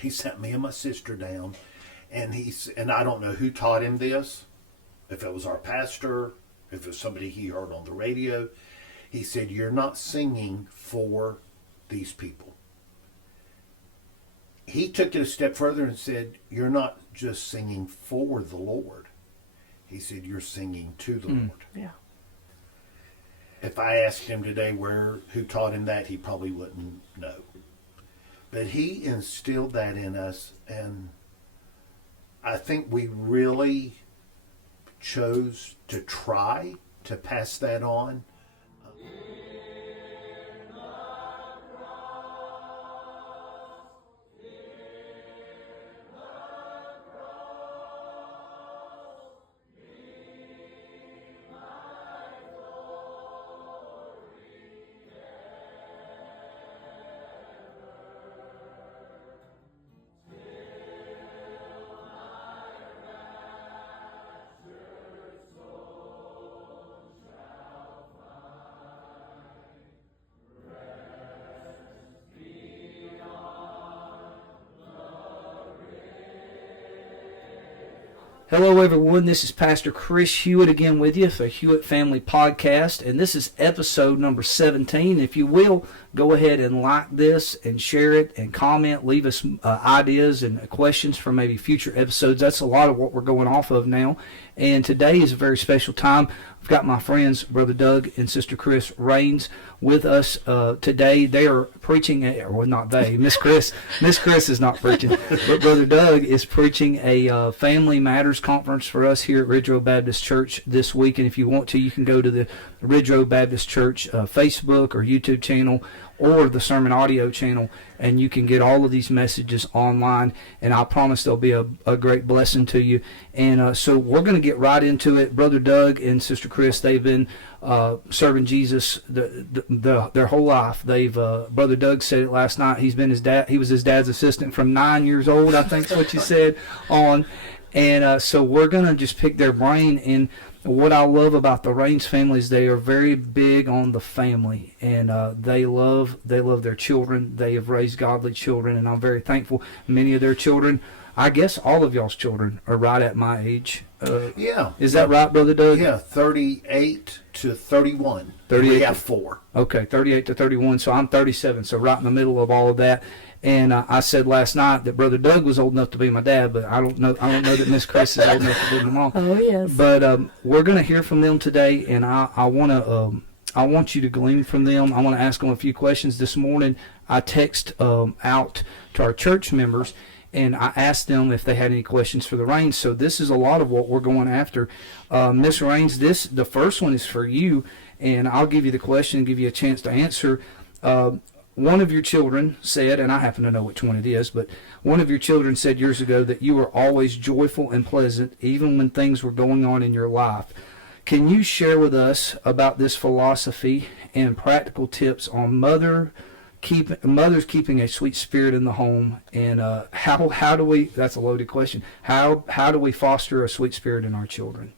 he sat me and my sister down, and and I don't know who taught him this, if it was our pastor, if it was somebody he heard on the radio. He said, "You're not singing for these people." He took it a step further and said, "You're not just singing for the Lord." He said, "You're singing to the Lord." Yeah. If I asked him today who taught him that, he probably wouldn't know. But he instilled that in us, and I think we really chose to try to pass that on. Hello, everyone. This is Pastor Chris Hewett again with you for Hewett Family Podcast, and this is episode number 17. If you will, go ahead and like this and share it and comment. Leave us ideas and questions for maybe future episodes. That's a lot of what we're going off of now. And today is a very special time. I've got my friends, Brother Doug and Sister Chris Raynes, with us today. They are preaching, not they, Miss Chris is not preaching, but Brother Doug is preaching a Family Matters conference for us here at Ridge Road Baptist Church this week. And if you want to, you can go to the Ridge Road Baptist Church Facebook or YouTube channel or the sermon audio channel, and you can get all of these messages online, and I promise they'll be a great blessing to you. And so we're going to get right into it. Brother Doug and Sister Chris, they've been serving Jesus their whole life. Brother Doug said it last night. He was his dad's assistant from 9 years old, I think is what you said on. And so we're going to just pick their brain. And what I love about the Raynes family is they are very big on the family, and they love their children. They have raised godly children, and I'm very thankful. Many of their children, I guess all of y'all's children, are right at my age. Yeah. Is that right, Brother Doug? Yeah, 38 to 31. 38 we have 4. Okay, 38 to 31. So I'm 37, so right in the middle of all of that. And I said last night that Brother Doug was old enough to be my dad, but I don't know that Miss Chris is old enough to be my mom. Oh yes. But we're going to hear from them today, and I want you to glean from them. I want to ask them a few questions. This morning, I text out to our church members, and I asked them if they had any questions for the Raynes. So this is a lot of what we're going after. Miss Raynes, the first one is for you, and I'll give you the question and give you a chance to answer. One of your children said, and I happen to know which one it is, but one of your children said years ago that you were always joyful and pleasant, even when things were going on in your life. Can you share with us about this philosophy and practical tips on mothers keeping a sweet spirit in the home, and how do we? That's a loaded question. How do we foster a sweet spirit in our children?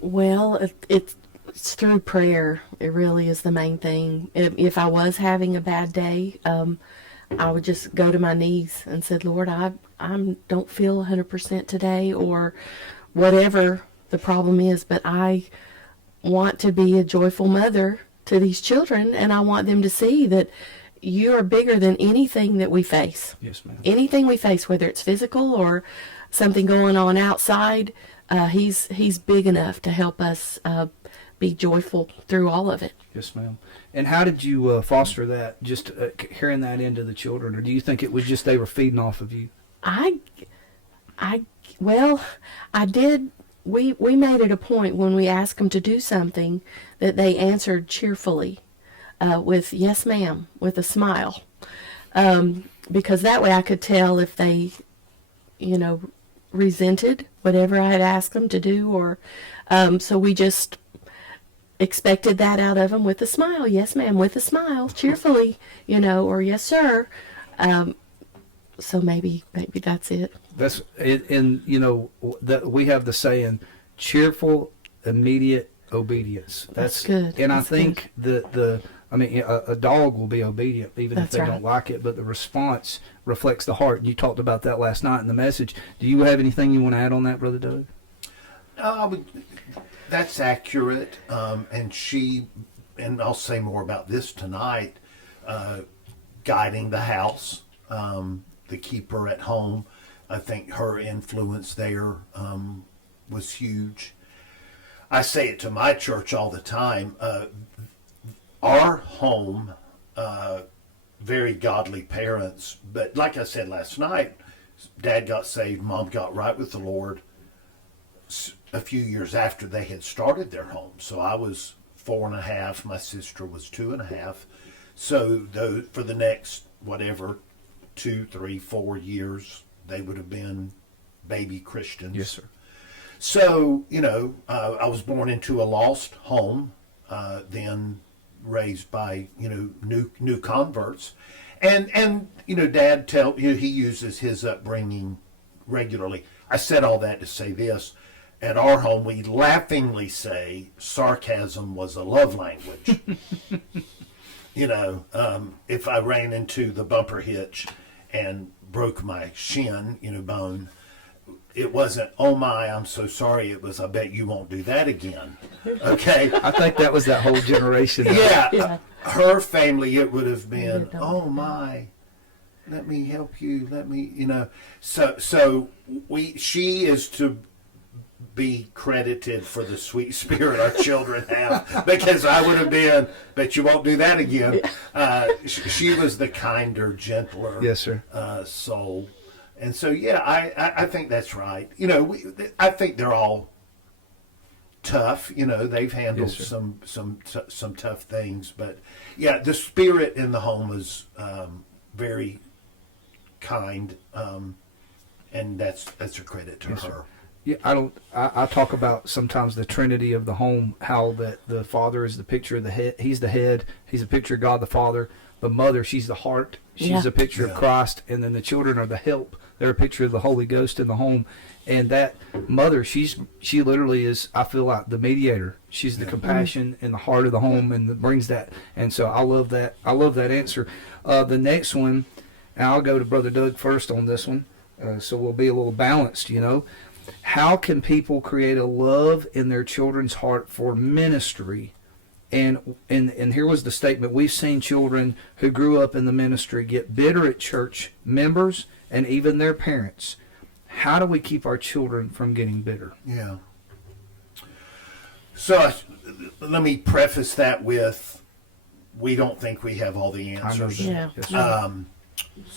Well, it's through prayer. It really is the main thing. If I was having a bad day, I would just go to my knees and said, Lord, I don't feel 100% today, or whatever the problem is, but I want to be a joyful mother to these children, and I want them to see that you are bigger than anything that we face. Yes, ma'am. Anything we face, whether it's physical or something going on outside, he's big enough to help us be joyful through all of it. Yes, ma'am. And how did you foster that, just carrying that into the children, or do you think it was just they were feeding off of you? I did. We made it a point when we asked them to do something that they answered cheerfully with yes ma'am, with a smile, because that way I could tell if they resented whatever I had asked them to do, or so we just expected that out of them with a smile. Yes ma'am, with a smile, cheerfully, or yes sir. So maybe that's it. That's it. And that we have the saying, cheerful, immediate obedience. That's good. And That's I think good. I mean, a dog will be obedient even if That's they right. don't like it, but the response reflects the heart. You talked about that last night in the message. Do you have anything you want to add on that, Brother Doug? That's accurate. And I'll say more about this tonight, guiding the house, the keeper at home. I think her influence there was huge. I say it to my church all the time. Our home, very godly parents, but like I said last night, Dad got saved, Mom got right with the Lord a few years after they had started their home. So I was 4.5, my sister was 2.5. So for the next, whatever, 2, 3, 4 years, they would have been baby Christians. Yes, sir. So, I was born into a lost home, then raised by, new converts. And Dad he uses his upbringing regularly. I said all that to say this. At our home, we laughingly say sarcasm was a love language. If I ran into the bumper hitch and broke my shin, bone, it wasn't, oh my, I'm so sorry. It was, I bet you won't do that again. Okay? I think that was that whole generation. Yeah. Her family, it would have been, oh my, let me help you. Let me, So she is to be credited for the sweet spirit our children have, because I would have been, bet you won't do that again. She was the kinder, gentler Yes, sir. soul. And so, I think that's right. I think they're all tough. They've handled Yes, some tough things, but the spirit in the home was very kind, and that's a credit to Yes, her. sir. Yeah, I talk about sometimes the Trinity of the home, how that the Father is the picture of the head. He's the head. He's a picture of God the Father. The mother, she's the heart. She's a picture of Christ. And then the children are the help. They're a picture of the Holy Ghost in the home. And that mother, she literally is, I feel like, the mediator. She's the compassion in the heart of the home, and brings that. And so I love that. I love that answer. The next one, and I'll go to Brother Doug first on this one, so we'll be a little balanced, How can people create a love in their children's heart for ministry? And here was the statement: we've seen children who grew up in the ministry get bitter at church members and even their parents. How do we keep our children from getting bitter? Yeah. So let me preface that with, we don't think we have all the answers. Yeah. Yes,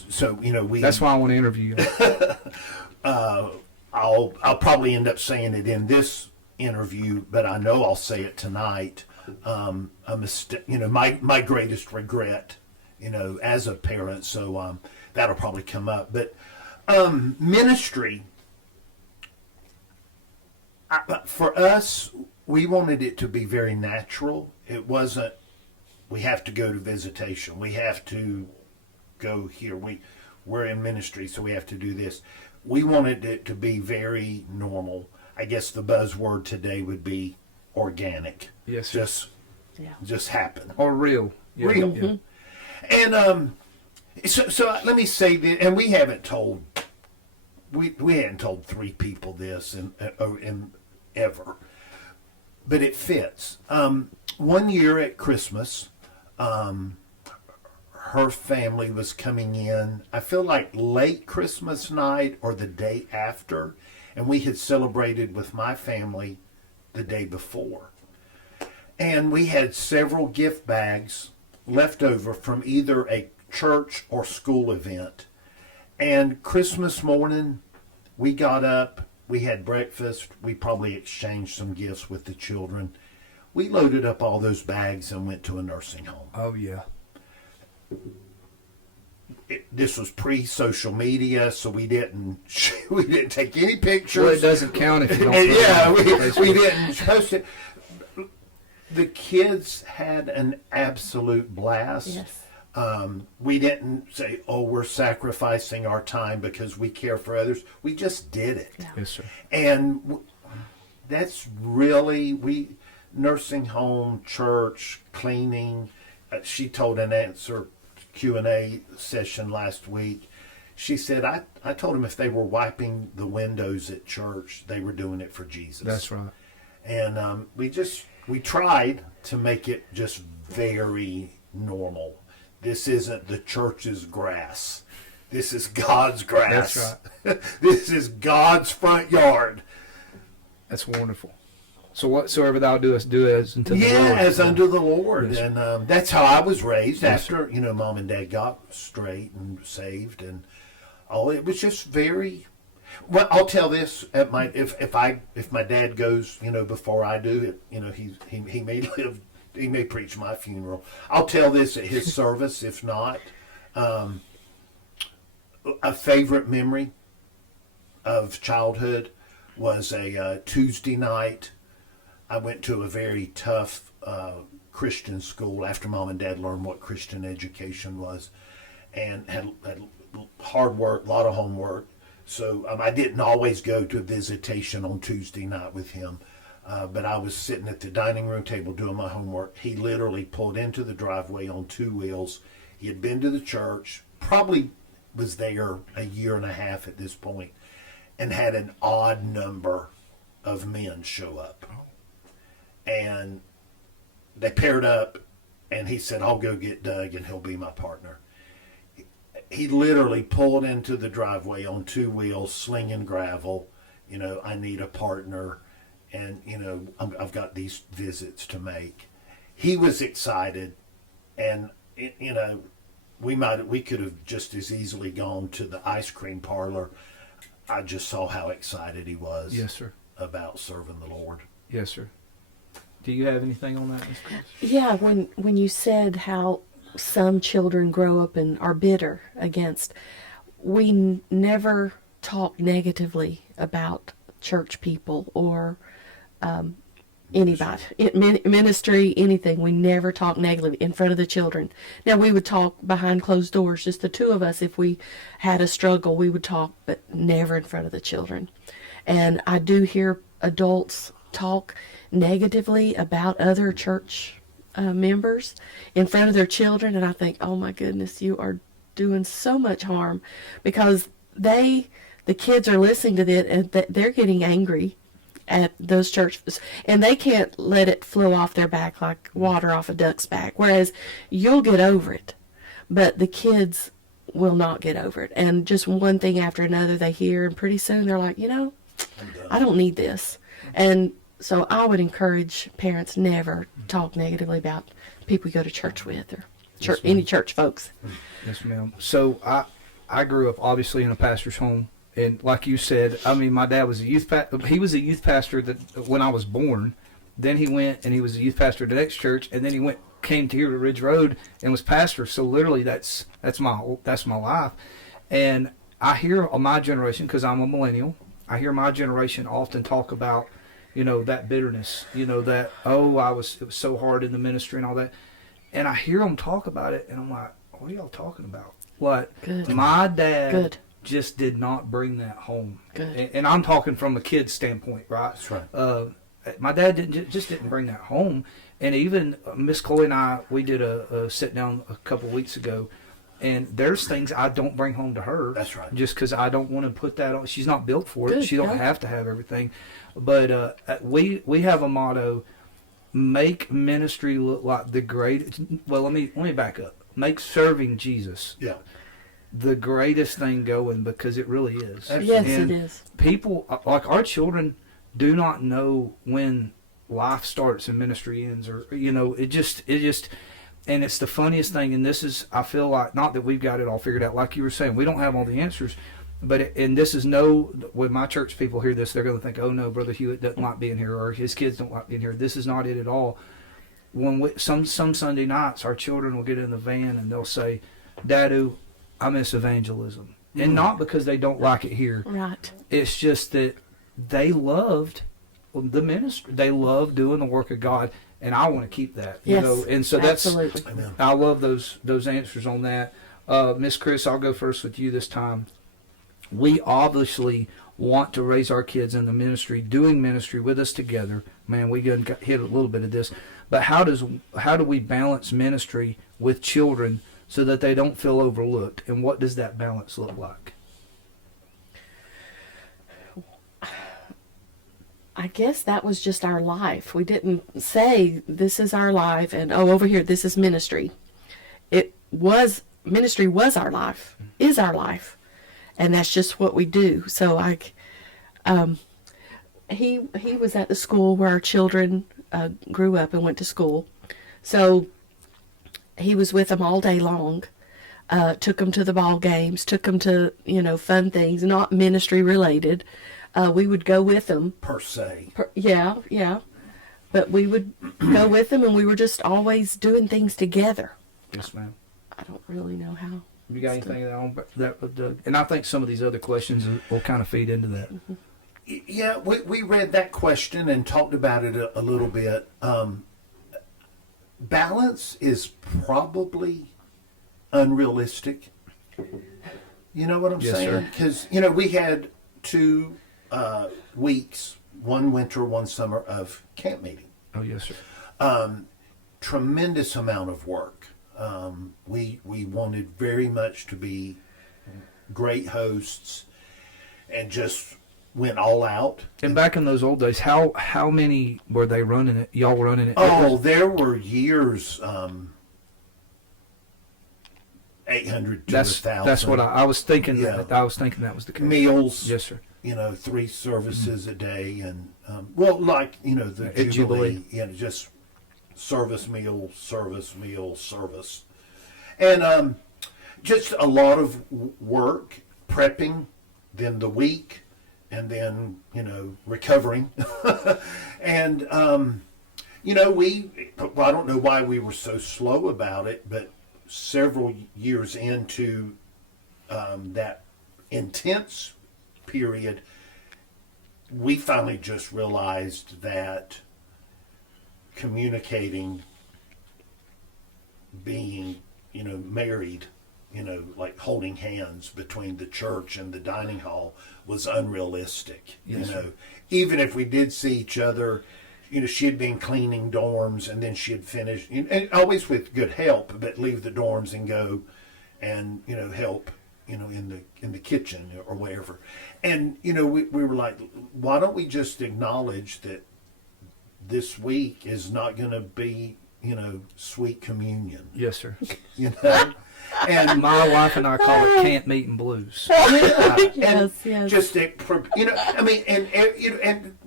So that's why I want to interview you. I'll probably end up saying it in this interview, but I know I'll say it tonight. A mistake, my greatest regret, as a parent. So that'll probably come up. But ministry, for us, we wanted it to be very natural. It wasn't, we have to go to visitation. We have to go here. We're in ministry, so we have to do this. We wanted it to be very normal. I guess the buzzword today would be organic. Yes, sir. Just happen. Or real. Yeah, Real. yeah. And so let me say that, and we hadn't told 3 people this in ever, but it fits. One year at Christmas, her family was coming in, I feel like late Christmas night or the day after, and we had celebrated with my family the day before. And we had several gift bags left over from either a church or school event. And Christmas morning, we got up, we had breakfast, we probably exchanged some gifts with the children. We loaded up all those bags and went to a nursing home. Oh, yeah. This was pre-social media, so we didn't take any pictures. Well, it doesn't count if you don't. We didn't post it. The kids had an absolute blast. Yes. We didn't say, "Oh, we're sacrificing our time because we care for others." We just did it. Yeah. Yes, sir. And that's really nursing home, church, cleaning. she told an answer Q&A session last week. She said, I told them if they were wiping the windows at church, they were doing it for Jesus. That's right. And we tried to make it just very normal. This isn't the church's grass. This is God's grass. That's right. This is God's front yard. That's wonderful. So whatsoever thou doest, do as unto the Lord. Yeah, as unto the Lord. Yes. And that's how I was raised Yes. after, Mom and Dad got straight and saved. And it was just very... Well, I'll tell this: if my dad goes, before I do, he may live, he may preach my funeral. I'll tell this at his service. If not, a favorite memory of childhood was a Tuesday night. I went to a very tough Christian school after Mom and Dad learned what Christian education was, and had hard work, a lot of homework. So I didn't always go to a visitation on Tuesday night with him, but I was sitting at the dining room table doing my homework. He literally pulled into the driveway on two wheels. He had been to the church, probably was there a year and a half at this point, and had an odd number of men show up. And they paired up, and he said, I'll go get Doug, and he'll be my partner. He literally pulled into the driveway on two wheels, slinging gravel. I need a partner, and I've got these visits to make. He was excited, and we could have just as easily gone to the ice cream parlor. I just saw how excited he was. Yes, sir. About serving the Lord. Yes, sir. Do you have anything on that, Ms. Chris? Yeah, when you said how some children grow up and are bitter against, we never talk negatively about church people or anybody, ministry, anything. We never talk negatively in front of the children. Now, we would talk behind closed doors, just the two of us. If we had a struggle, we would talk, but never in front of the children. And I do hear adults talk negatively about other church members in front of their children, and I think, oh my goodness, you are doing so much harm, because the kids are listening to it and they're getting angry at those churches, and they can't let it flow off their back like water off a duck's back, whereas you'll get over it, but the kids will not get over it. And just one thing after another they hear, and pretty soon they're like, I don't need this. And so I would encourage parents never talk negatively about people you go to church with, or church, any church folks. Yes, ma'am. So I grew up obviously in a pastor's home, and like you said, my dad was a youth he was a youth pastor when I was born. Then he went and he was a youth pastor at the next church, and then he came to here to Ridge Road and was pastor. So literally that's my life. And I hear my generation, because I'm a millennial, I hear my generation often talk about that bitterness, that, it was so hard in the ministry and all that. And I hear them talk about it, and I'm like, what are y'all talking about? What? Good. My dad Good. just did not bring that home. Good. And I'm talking from a kid's standpoint, right? That's right. My dad didn't bring that home. And even Miss Chloe and I, we did a sit down a couple of weeks ago, and there's things I don't bring home to her. That's right. Just because I don't want to put that on. She's not built for it. Good, She don't yeah. have to have everything. But we have a motto: make ministry look like the great. Well, let me back up. Make serving Jesus the greatest thing going, because it really is. Yes, And it is. people, like our children, do not know when life starts and ministry ends, or it just. And it's the funniest thing, and this is, I feel like, not that we've got it all figured out, like you were saying, we don't have all the answers, but this is when my church people hear this, they're going to think, oh no, Brother Hewett doesn't like being here, or his kids don't like being here. This is not it at all. When some Sunday nights, our children will get in the van and they'll say, Dadu, I miss evangelism. And not because they don't like it here. Right. It's just that they loved the ministry. They loved doing the work of God. And I want to keep that, Yes, and so absolutely. I love those answers on that. Miss Chris, I'll go first with you this time. We obviously want to raise our kids in the ministry, doing ministry with us together. Man, we hit a little bit of this, But how do we balance ministry with children so that they don't feel overlooked? And what does that balance look like? I guess that was just our life. We didn't say this is our life and over here this is ministry. Ministry was our life, is our life, and that's just what we do. So he was at the school where our children grew up and went to school. So he was with them all day long. Took them to the ball games, took them to fun things, not ministry related. We would go with them. Per se. Yeah. But we would go with them, and we were just always doing things together. Yes, ma'am. I don't really know how. You got anything on that? And I think some of these other questions will kind of feed into that. Yeah, we read that question and talked about it a little bit. Balance is probably unrealistic. You know what I'm Yes, saying? Because, we had 2 weeks, one winter, one summer, of camp meeting. Oh, yes, sir. Tremendous amount of work. We wanted very much to be great hosts and just went all out. And back in those old days, how many were they running it? Y'all running it? Oh, there were years, 800 to 1,000. That's what I was thinking. Yeah. I was thinking that was the case. Meals. Yes, sir. 3 services a day, and the At Jubilee, just service meal, service, and just a lot of work prepping, then the week, and then recovering, and I don't know why we were so slow about it, but several years into that intense period, we finally just realized that communicating, being, married, like holding hands between the church and the dining hall was unrealistic. Yes, sir. Even if we did see each other, she'd been cleaning dorms and then she'd finish, and always with good help, but leave the dorms and go and, help, in the kitchen or wherever. And, we were like, why don't we just acknowledge that this week is not going to be, sweet communion, Yes, sir. And My wife and I call it camp meeting blues. Yes. just and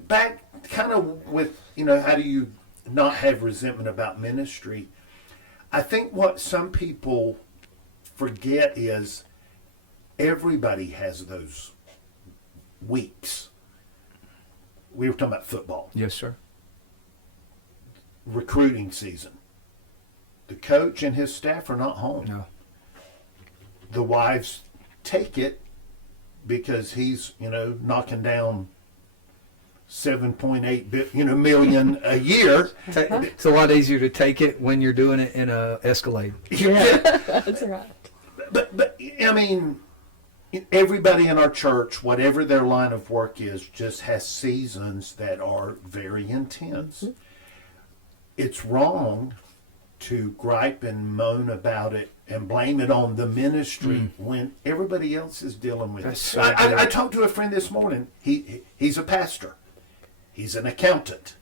back kind of with how do you not have resentment about ministry? I think what some people forget is everybody has those weeks. We were talking about football. Yes, sir. Recruiting season. The coach and his staff are not home. No. The wives take it because he's, knocking down 7.8 million a year. It's a lot easier to take it when you're doing it in a Escalade. Yeah, that's right. But I mean, everybody in our church, whatever their line of work is, just has seasons that are very intense. Mm-hmm. It's wrong to gripe and moan about it and blame it on the ministry when everybody else is dealing with it. So I talked to a friend this morning. He's a pastor. He's an accountant.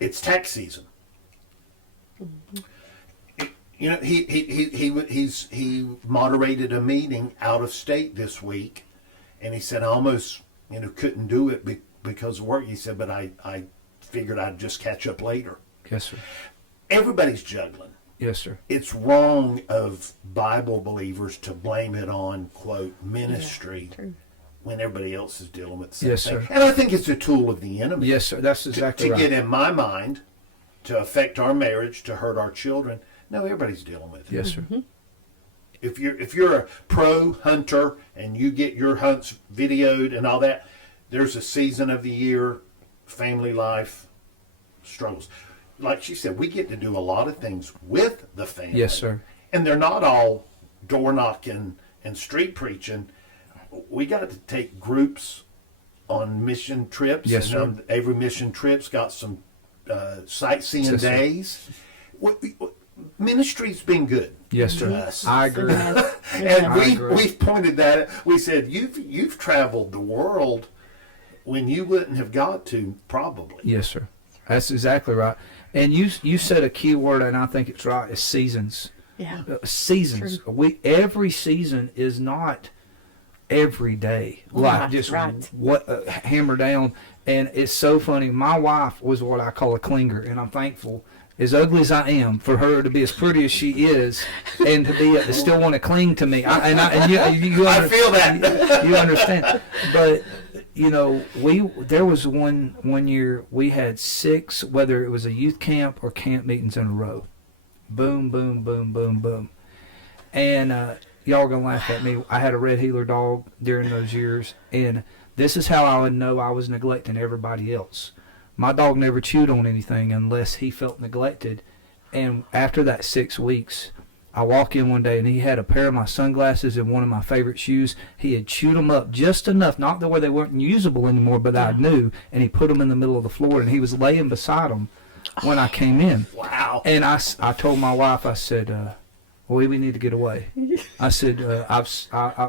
It's tax season. Mm-hmm. He moderated a meeting out of state this week, and he said I almost couldn't do it because of work. He said, but I figured I'd just catch up later. Yes, sir. Everybody's juggling. Yes, sir. It's wrong of Bible believers to blame it on, quote, ministry when everybody else is dealing with the same Yes, thing. sir. And I think it's a tool of the enemy. Yes, sir. That's exactly to right. get in my mind, to affect our marriage, to hurt our children. No, everybody's dealing with it. Yes, sir. Mm-hmm. If you're a pro hunter and you get your hunts videoed and all that, there's a season of the year, family life, struggles. Like she said, we get to do a lot of things with the family. Yes, sir. And they're not all door knocking and street preaching. We got to take groups on mission trips. Yes, and sir. every mission trip's got some sightseeing Yes, sir. days. Ministry's been good. Yes, to sir. us. I agree. And I agree. we've pointed that. We said you've traveled the world when you wouldn't have got to probably. Yes, sir. That's exactly right. And you said a key word, and I think it's right. Is seasons. Yeah. Seasons. Every season is not every day. Like Right, just right. what hammer down. And it's so funny. My wife was what I call a clinger, and I'm thankful. As ugly as I am, for her to be as pretty as she is, and to still want to cling to me, and you I feel that. you understand. But there was one year we had 6, whether it was a youth camp or camp meetings in a row. Boom, boom, boom, boom, boom. And y'all are gonna laugh at me. I had a red heeler dog during those years, and this is how I would know I was neglecting everybody else. My dog never chewed on anything unless he felt neglected. And after that 6 weeks, I walk in one day and he had a pair of my sunglasses and one of my favorite shoes. He had chewed them up just enough, not the way they weren't usable anymore, but I knew. And he put them in the middle of the floor, and he was laying beside them when I came in. Wow. And I told my wife, I said, we need to get away. I said,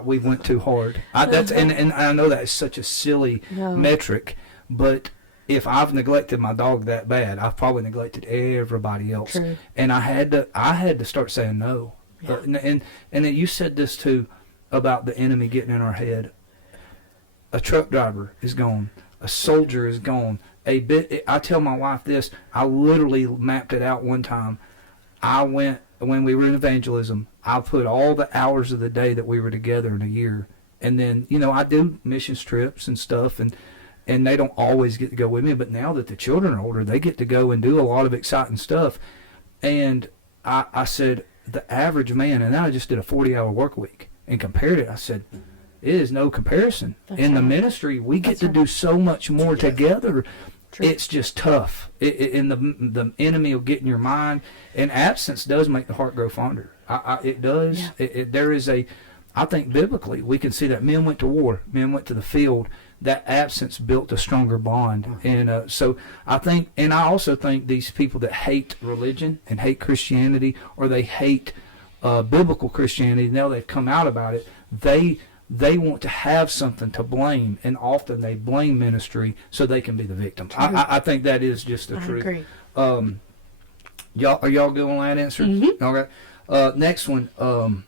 we went too hard. And I know that is such a silly metric, but if I've neglected my dog that bad, I've probably neglected everybody else. True. And I had to start saying no. Yeah. And then you said this too about the enemy getting in our head. A truck driver is gone. A soldier is gone. I tell my wife this. I literally mapped it out one time. When we were in evangelism, I put all the hours of the day that we were together in a year. And then, I do missions trips and stuff, and they don't always get to go with me, but now that the children are older, they get to go and do a lot of exciting stuff. And I said, the average man, and then I just did a 40-hour work week and compared it. I said, it is no comparison. In the ministry, we get to do so much more together. True. It's just tough. And the enemy will get in your mind. And absence does make the heart grow fonder. It does. Yeah. I think biblically, we can see that men went to war. Men went to the field. That absence built a stronger bond. And so I think, and I also think these people that hate religion and hate Christianity, or they hate biblical Christianity, now they've come out about it, they want to have something to blame, and often they blame ministry so they can be the victim. I think that is just the truth. Agree. Are y'all good on that answer? Mm-hmm. Okay. Next one.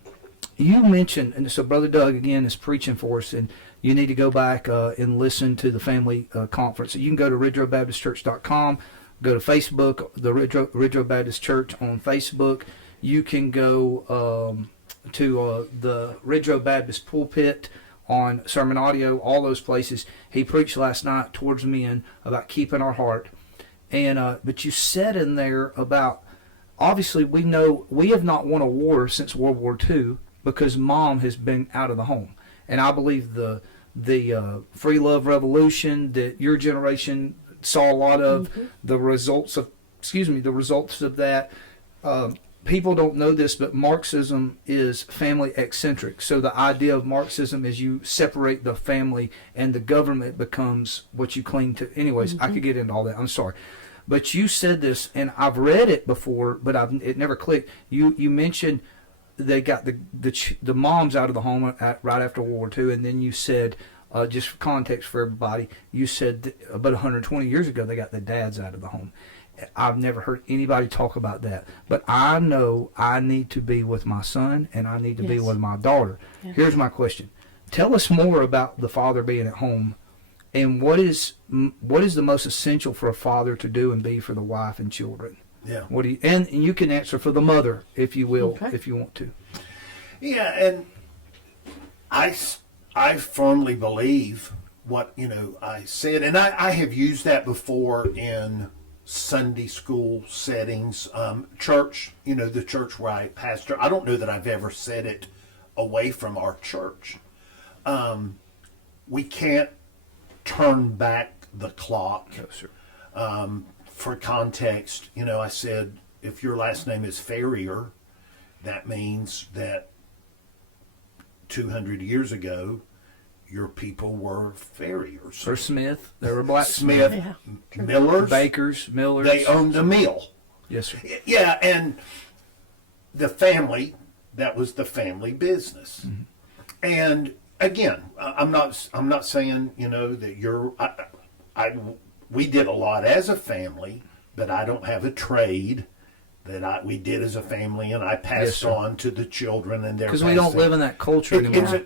You mentioned, and so Brother Doug again is preaching for us, and you need to go back and listen to the family conference. You can go to ridgeroadbaptistchurch.com, go to Facebook, the Ridge Road Baptist Church on Facebook. You can go to the Ridge Road Baptist pulpit on sermon audio, all those places. He preached last night towards men about keeping our heart. And but you said in there about, obviously we know we have not won a war since World War II because mom has been out of the home. And I believe the free love revolution that your generation saw a lot of, the results of that. People don't know this, but Marxism is family eccentric. So the idea of Marxism is you separate the family and the government becomes what you cling to. Anyways, I could get into all that. I'm sorry. But you said this, and I've read it before, but it never clicked. You mentioned they got the moms out of the home right after World War II, and then you said, just for context for everybody, you said about 120 years ago they got the dads out of the home. I've never heard anybody talk about that. But I know I need to be with my son, and I need to be with my daughter. Yes. Here's my question. Tell us more about the father being at home, and what is the most essential for a father to do and be for the wife and children? Yeah. And you can answer for the mother, if you will, if you want to. Yeah, and I firmly believe what I said, and I have used that before in Sunday school settings, church, the church where I pastor. I don't know that I've ever said it away from our church. We can't turn back the clock. No, sir. For context, I said, if your last name is Ferrier, that means that 200 years ago, your people were farriers. Or Smith. They were blacksmiths. Smith, Yeah, true. Millers. Bakers, millers. They owned a mill. Yes, sir. Yeah, and the family, that was the family business. Mm-hmm. And again, I'm not saying, that we did a lot as a family, but I don't have a trade that we did as a family, and I passed sir. on to the children, and they're Because we don't live in that culture anymore.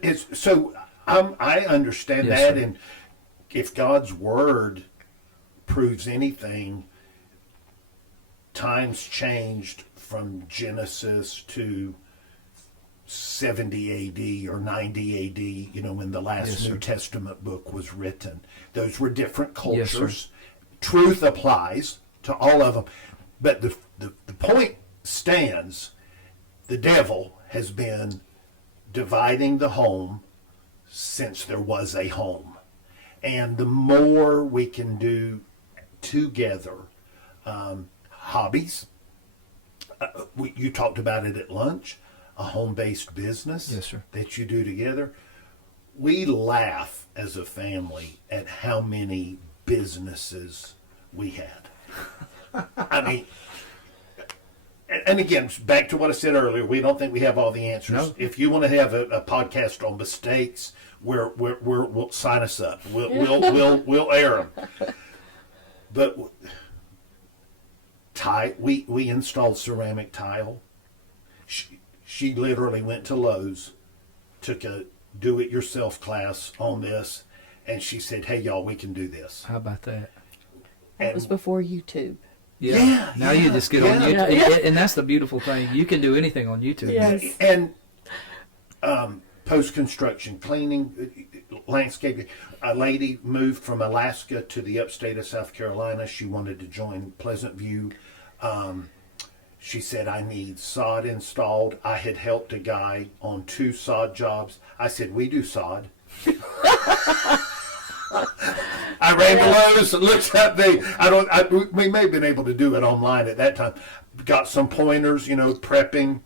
I understand Yes, that, sir. and if God's word proves anything, times changed from Genesis to 70 AD or 90 AD, when the last Yes, sir. New Testament book was written. Those were different Yes, sir. cultures. Truth applies to all of them. But the point stands, the devil has been dividing the home since there was a home. And the more we can do together, hobbies, you talked about it at lunch, a home-based business Yes, sir. that you do together. We laugh as a family at how many businesses we had. I mean, and again, back to what I said earlier, we don't think we have all the answers. No. If you want to have a podcast on mistakes, we'll sign us up. We'll air them. But we installed ceramic tile. She literally went to Lowe's, took a do-it-yourself class on this, and she said, "Hey, y'all, we can do this." How about that? That was before YouTube. Yeah. Now you just get on yeah. YouTube. Yeah. And that's the beautiful thing. You can do anything on YouTube. Yes. And post-construction cleaning, landscaping. A lady moved from Alaska to the upstate of South Carolina. She wanted to join Pleasant View. She said, "I need sod installed." I had helped a guy on 2 sod jobs. I said, "We do sod." I ran to Lowe's, looked up we may have been able to do it online at that time. Got some pointers, prepping,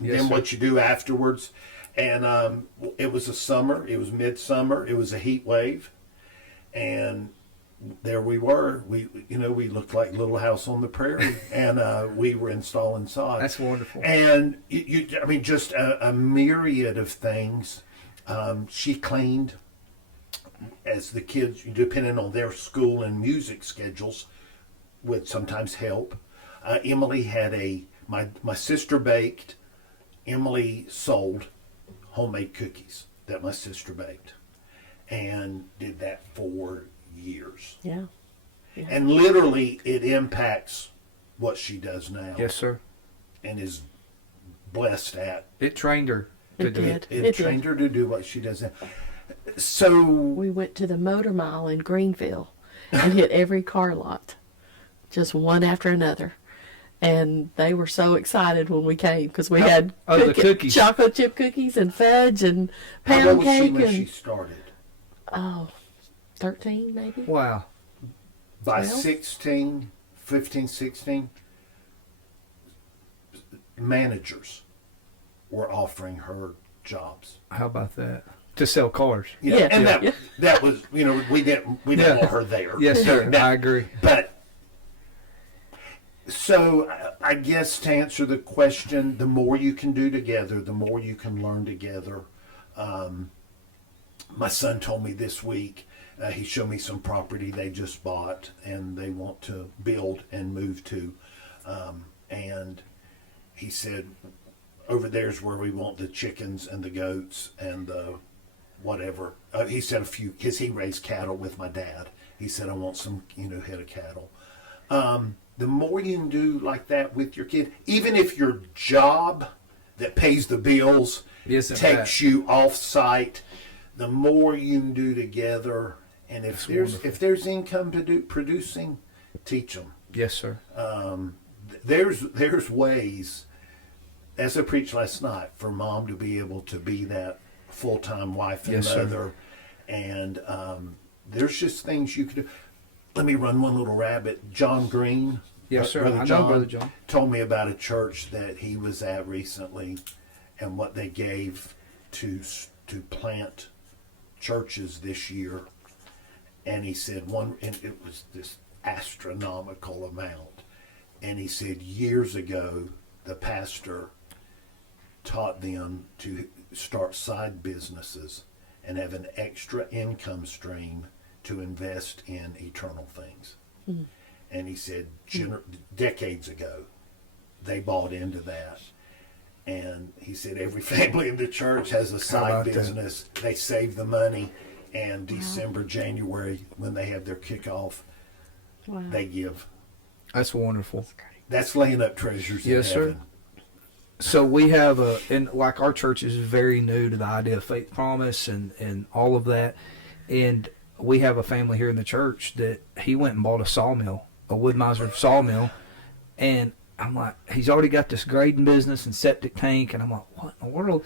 Yes, then sir. what you do afterwards. And it was it was midsummer, it was a heat wave. And there we were. We looked like Little House on the Prairie, and we were installing sod. That's wonderful. And just a myriad of things. She cleaned, as the kids, depending on their school and music schedules, would sometimes help. Emily had my sister baked. Emily sold homemade cookies that my sister baked, and did that for years. Yeah. And literally, it impacts what she does now. Yes, sir. And is blessed at. It trained her to It do did. it. It trained her to do what she does now. So We went to the motor mile in Greenville and hit every car lot, just one after another. And they were so excited when we came because we had the cookies. chocolate chip cookies and fudge and how pound old was she cake when she and started? 13 maybe. Wow. By Well. 16, 15, 16, managers were offering her jobs. How about that? To sell cars. Yeah. And Yeah. that was, we didn't Yeah. want her there. Yes, sir. That- I agree. But so I guess to answer the question, the more you can do together, the more you can learn together. My son told me this week, he showed me some property they just bought and they want to build and move to. And he said, over there's where we want the chickens and the goats and the whatever. He said a few, because he raised cattle with my dad. He said, I want some, head of cattle. The more you can do like that with your kid, even if your job that pays the bills Yes, in takes fact. you off site, the more you can do together. And if there's income to do producing, teach them. Yes, sir. There's ways, as I preached last night, for mom to be able to be that full-time wife and Yes, sir. mother. And there's just things you can do. Let me run one little rabbit. John Green, Yes, sir. I know Brother John. told me about a church that he was at recently and what they gave to plant churches this year, and he said and it was this astronomical amount. And he said years ago, the pastor taught them to start side businesses and have an extra income stream to invest in eternal things. Mm. And he said decades ago, they bought into that. And he said every family in the church has a side business. That? They save the money, and December, January, when they have their kickoff, they give. That's wonderful. That's laying up treasures in heaven. Yes, sir. So we have and like our church is very new to the idea of faith promise and all of that. And we have a family here in the church that he went and bought a sawmill, a Wood-Mizer sawmill. And I'm like, he's already got this grading business and septic tank. And I'm like, what in the world?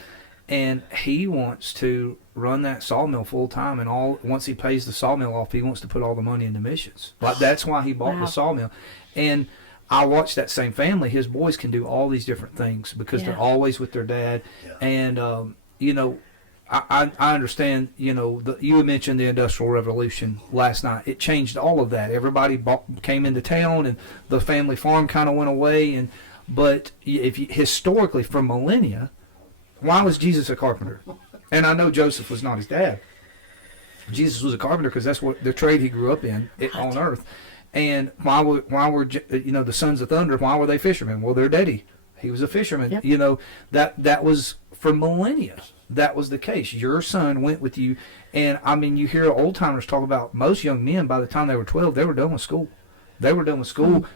And he wants to run that sawmill full time. And once he pays the sawmill off, he wants to put all the money into missions. Like that's why he bought the sawmill. And I watched that same family. His boys can do all these different things because they're always with their dad. Yeah. And, you know, I understand, you know, you had mentioned the Industrial Revolution last night. It changed all of that. Everybody came into town and the family farm kind of went away. But historically, for millennia, why was Jesus a carpenter? And I know Joseph was not his dad. Jesus was a carpenter because that's what the trade he grew up in on earth. And why were you know, the sons of thunder? Why were they fishermen? Well, their daddy, he was a fisherman. Yep. You know, that was for millennia. That was the case. Your son went with you, and I mean, you hear old timers talk about most young men by the time they were 12, they were done with school. They were done with school,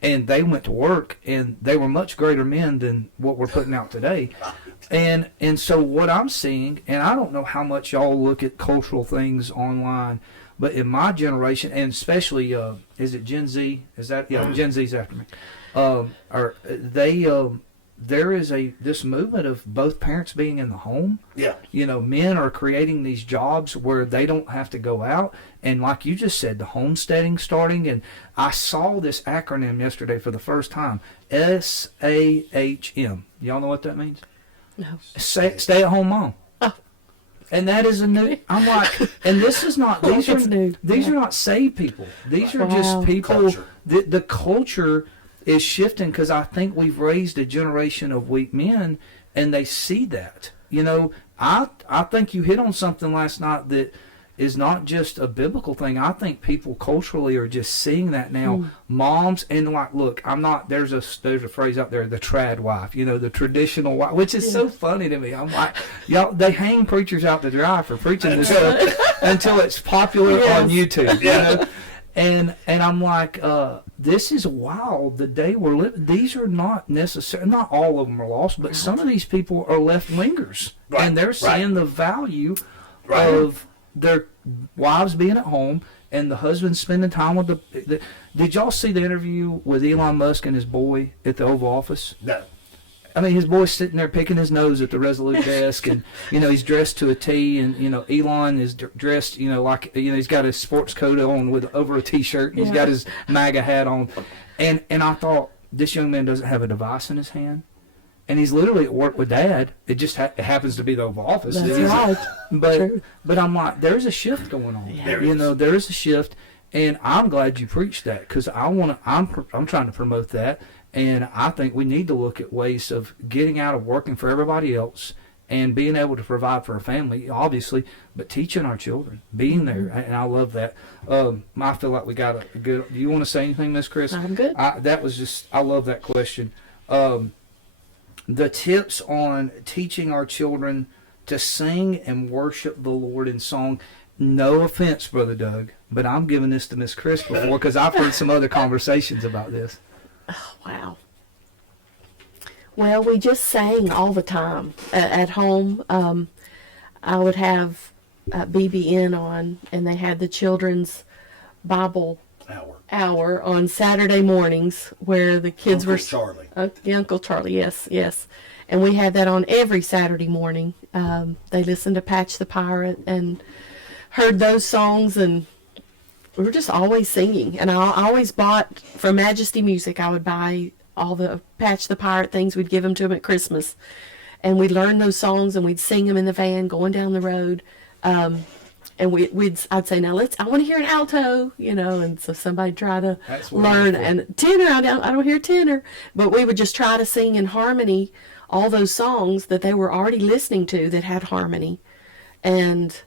and they went to work, and they were much greater men than what we're putting out today. And so what I'm seeing, and I don't know how much y'all look at cultural things online. But in my generation, and especially, is it Gen Z? Is that Gen Z's after me? There is this movement of both parents being in the home. Yeah. You know, men are creating these jobs where they don't have to go out, and like you just said, the homesteading starting. And I saw this acronym yesterday for the first time: SAHM. Y'all know what that means? No. Stay at home mom. And that is a new. I'm like, and this is not. These are not saved people. These are just people. The culture is shifting because I think we've raised a generation of weak men, and they see that. You know, I think you hit on something last night that is not just a biblical thing. I think people culturally are just seeing that now. Moms, and like, look, I'm not. There's a phrase out there, the trad wife. You know, the traditional wife, which is so funny to me. I'm like, y'all, they hang preachers out to dry for preaching this stuff until it's popular on YouTube. You know, and I'm like, this is wild. The day we're living. These are not necessarily. Not all of them are lost, but some of these people are left wingers, and they're seeing the value of their wives being at home and the husband spending time with the. Did y'all see the interview with Elon Musk and his boy at the Oval Office? No. I mean, his boy's sitting there picking his nose at the Resolute desk, and you know he's dressed to a T, and you know Elon is dressed, you know, like he's got his sports coat on with over a T-shirt, and he's got his MAGA hat on, and I thought this young man doesn't have a device in his hand. And he's literally at work with Dad. It just it happens to be the Oval Office. That's right. But I'm like, there's a shift going on. Yeah. You know, there is a shift, and I'm glad you preached that because I'm trying to promote that, and I think we need to look at ways of getting out of working for everybody else and being able to provide for a family, obviously, but teaching our children, being there, and I love that. I feel like we got a good. Do you want to say anything, Miss Chris? I'm good. I love that question. The tips on teaching our children to sing and worship the Lord in song. No offense, Brother Doug, but I'm giving this to Miss Chris before because I've heard some other conversations about this. Oh, wow. Well, we just sang all the time at home. I would have BBN on, and they had the children's Bible hour on Saturday mornings where the kids Uncle Charlie. Uncle Charlie, yes. And we had that on every Saturday morning. They listened to Patch the Pirate and heard those songs, and we were just always singing. And I always bought, from Majesty Music, I would buy all the Patch the Pirate things. We'd give them to them at Christmas. And we'd learn those songs, and we'd sing them in the van going down the road. and I'd say, now I want to hear an alto, and so somebody try to That's learn, wonderful. and tenor, I don't hear tenor, but we would just try to sing in harmony all those songs that they were already listening to that had harmony, and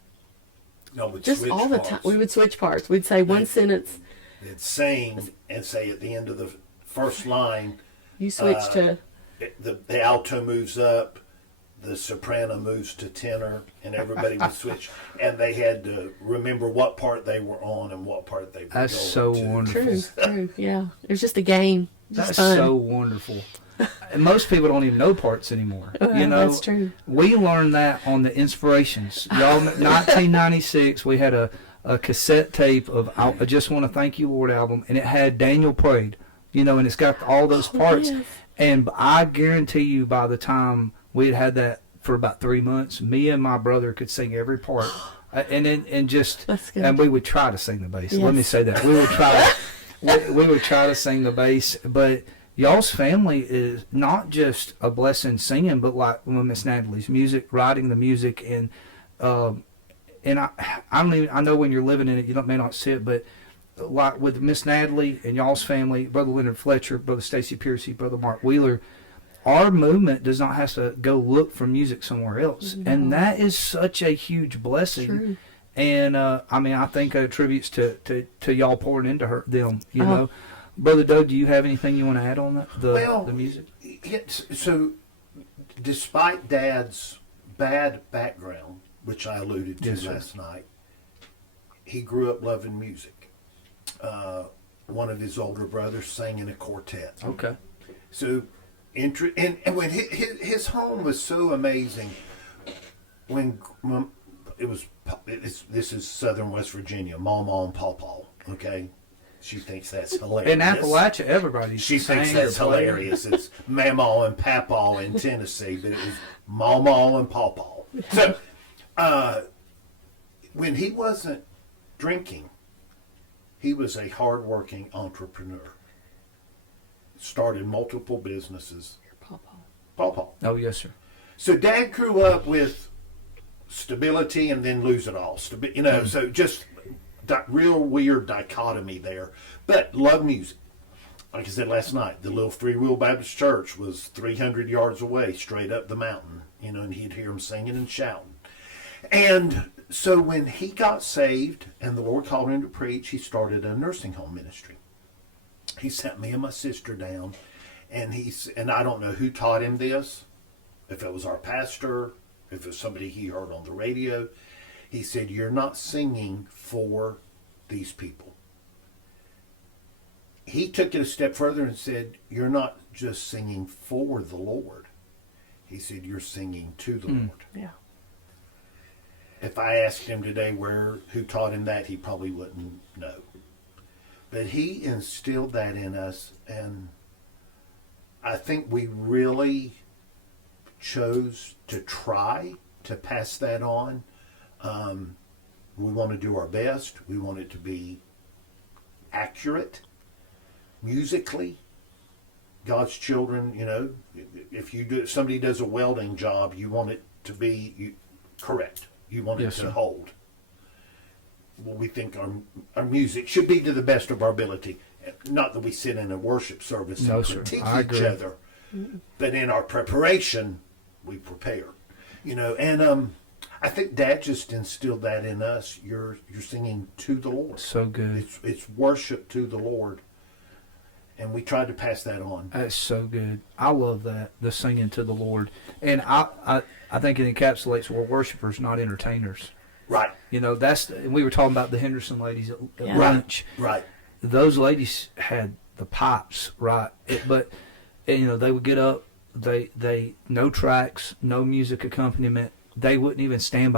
No, we'd just switch all the parts. time we would switch parts. We'd say one sentence, They'd sing and say at the end of the first line, you switch to. the alto moves up, the soprano moves to tenor, and everybody would switch. And they had to remember what part they were on and what part they were That's going so to. wonderful. True, yeah. It was just a game. Just That's fun. so wonderful. And most people don't even know parts anymore. That's true. We learned that on the Inspirations. Y'all, 1996, we had a cassette tape of I Just Want to Thank You, Lord album, and it had Daniel prayed, and it's got all those parts. Yes. And I guarantee you, by the time we had that for about 3 months, me and my brother could sing every part, That's good. and we would try to sing the bass. Yes. Let me say that we would try. we would try to sing the bass, but y'all's family is not just a blessing singing, but like Miss Natalie's music, writing the music, and I know when you're living in it, may not see it, but like with Miss Natalie and y'all's family, Brother Leonard Fletcher, Brother Stacy Piercy, Brother Mark Wheeler, our movement does not have to go look for music somewhere else, and that is such a huge blessing. True. And I think it attributes to y'all pouring into them. Brother Doug, do you have anything you want to add on that? The music. So, despite Dad's bad background, which I alluded to Yes, sir. last night, he grew up loving music. One of his older brothers sang in a quartet. Okay. So, and when his home was so amazing, when this is Southern West Virginia, Mama and Pawpaw, okay? She thinks that's hilarious. In Appalachia, everybody She thinks sang that's or played. hilarious. It's Mamaw and Papaw in Tennessee, but it was Mamaw and Pawpaw. So, when he wasn't drinking, he was a hardworking entrepreneur. Started multiple businesses. Pawpaw. Oh, yes, sir. So Dad grew up with stability and then lose it all. So just real weird dichotomy there. But love music. Like I said last night, the little Free Will Baptist Church was 300 yards away, straight up the mountain, and he'd hear him singing and shouting. And so when he got saved and the Lord called him to preach, he started a nursing home ministry. He sent me and my sister down, and I don't know who taught him this, if it was our pastor, if it was somebody he heard on the radio. He said, "You're not singing for these people." He took it a step further and said, "You're not just singing for the Lord." He said, "You're singing to the Lord." Yeah. If I asked him today who taught him that, he probably wouldn't know. But he instilled that in us, and I think we really chose to try to pass that on. We want to do our best. We want it to be accurate musically. God's children, if somebody does a welding job, you want it to be correct. You want Yes, it to sir. hold. Well, we think our music should be to the best of our ability. Not that we sit in a worship service No, and sir. critique I each agree. other, but in our preparation, we prepare. And I think Dad just instilled that in us. You're singing to the Lord. So good. It's worship to the Lord, and we tried to pass that on. That's so good. I love that, the singing to the Lord. And I think it encapsulates we're worshipers, not entertainers. Right, We were talking about the Henderson ladies at Yeah. lunch. right. Those ladies had the pipes, right? But they would get up, they no tracks, no music accompaniment. They wouldn't even stand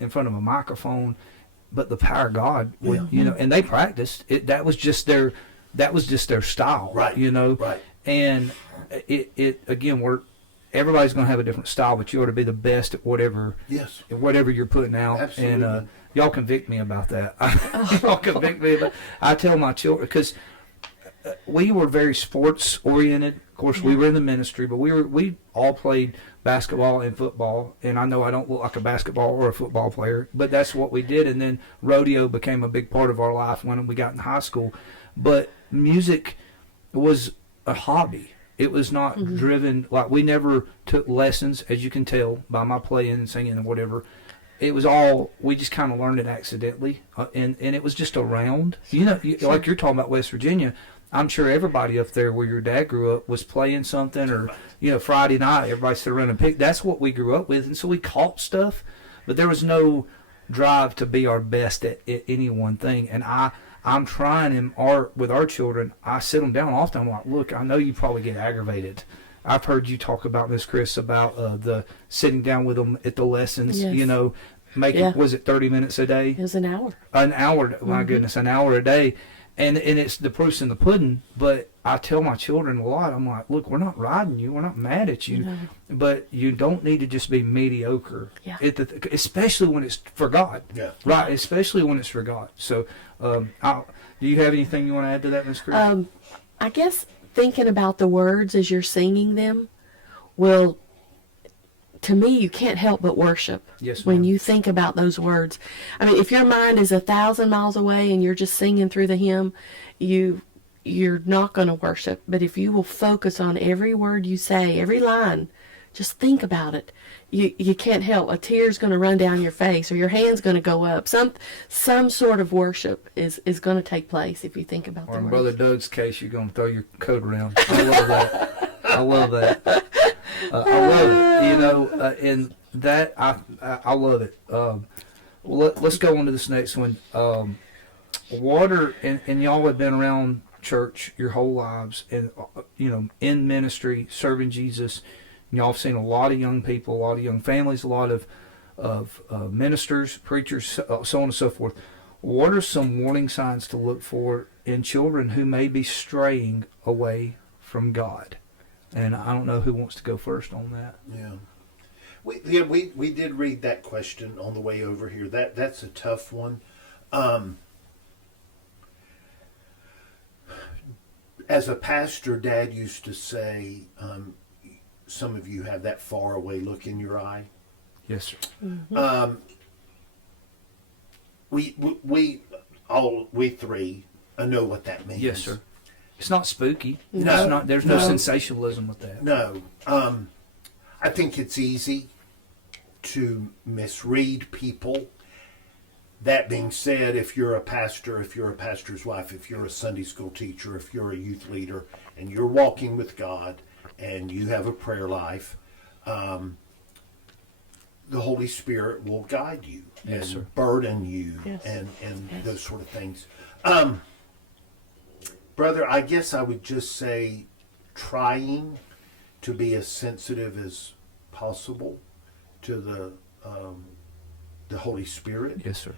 in front of a microphone, but the power of God would, and they practiced it. That was just their style, Right, right. And it again, everybody's going to have a different style, but you ought to be the best at whatever you're putting out. Absolutely. And y'all convict me about that. Y'all convict me. But I tell my children, because we were very sports oriented Of course, we were in the ministry, but we all played basketball and football. And I know I don't look like a basketball or a football player, but that's what we did. And then rodeo became a big part of our life when we got in high school. But music was a hobby. It was not driven, like we never took lessons, as you can tell by my playing and singing and whatever. It was all, we just kind of learned it accidentally, and it was just around. Like you're talking about West Virginia, I'm sure everybody up there where your dad grew up was playing something, or, Friday night, everybody sit around and pick. That's what we grew up with, and so we caught stuff, but there was no drive to be our best at any one thing. And I'm trying with our children, I sit them down often. I'm like, look, I know you probably get aggravated. I've heard you talk about this, Chris, about the sitting down with them at the lessons, Yes. Making, was it 30 minutes a day? It was an hour. An hour, my goodness, an hour a day. And it's the proof's in the pudding. But I tell my children a lot, I'm like, look, we're not riding you. We're not mad at you. No. But you don't need to just be mediocre, Yeah. especially when it's for God. Yeah. Right, especially when it's for God. So do you have anything you want to add to that, Ms. Chris? I guess thinking about the words as you're singing them will, to me, you can't help but worship. Yes, when ma'am. you think about those words. I mean, if your mind is 1,000 miles away and you're just singing through the hymn, you're not going to worship. But if you will focus on every word you say, every line, just think about it. You can't help. A tear's going to run down your face, or your hand's going to go up. Some sort of worship is going to take place if you think about Or the in words. Brother Doug's case, you're going to throw your coat around. I love that. I love that. I love it. And that I love it. Let's go on to this next one. Water, and y'all have been around church your whole lives, and in ministry, serving Jesus. Y'all have seen a lot of young people, a lot of young families, a lot of ministers, preachers, so on and so forth. What are some warning signs to look for in children who may be straying away from God? And I don't know who wants to go first on that. Yeah. We did read that question on the way over here. That's a tough one. As a pastor, Dad used to say, some of you have that far away look in your eye. Yes, sir. Mm-hmm. We three know what that means. Yes, sir. It's not spooky. No. It's not. There's no No. sensationalism with that. No. I think it's easy to misread people. That being said, if you're a pastor, if you're a pastor's wife, if you're a Sunday school teacher, if you're a youth leader, and you're walking with God, and you have a prayer life, the Holy Spirit will guide you and Yes, sir. burden you Yes. and Yes. those sort of things. Brother, I guess I would just say trying to be as sensitive as possible to the Holy Spirit. Yes, sir.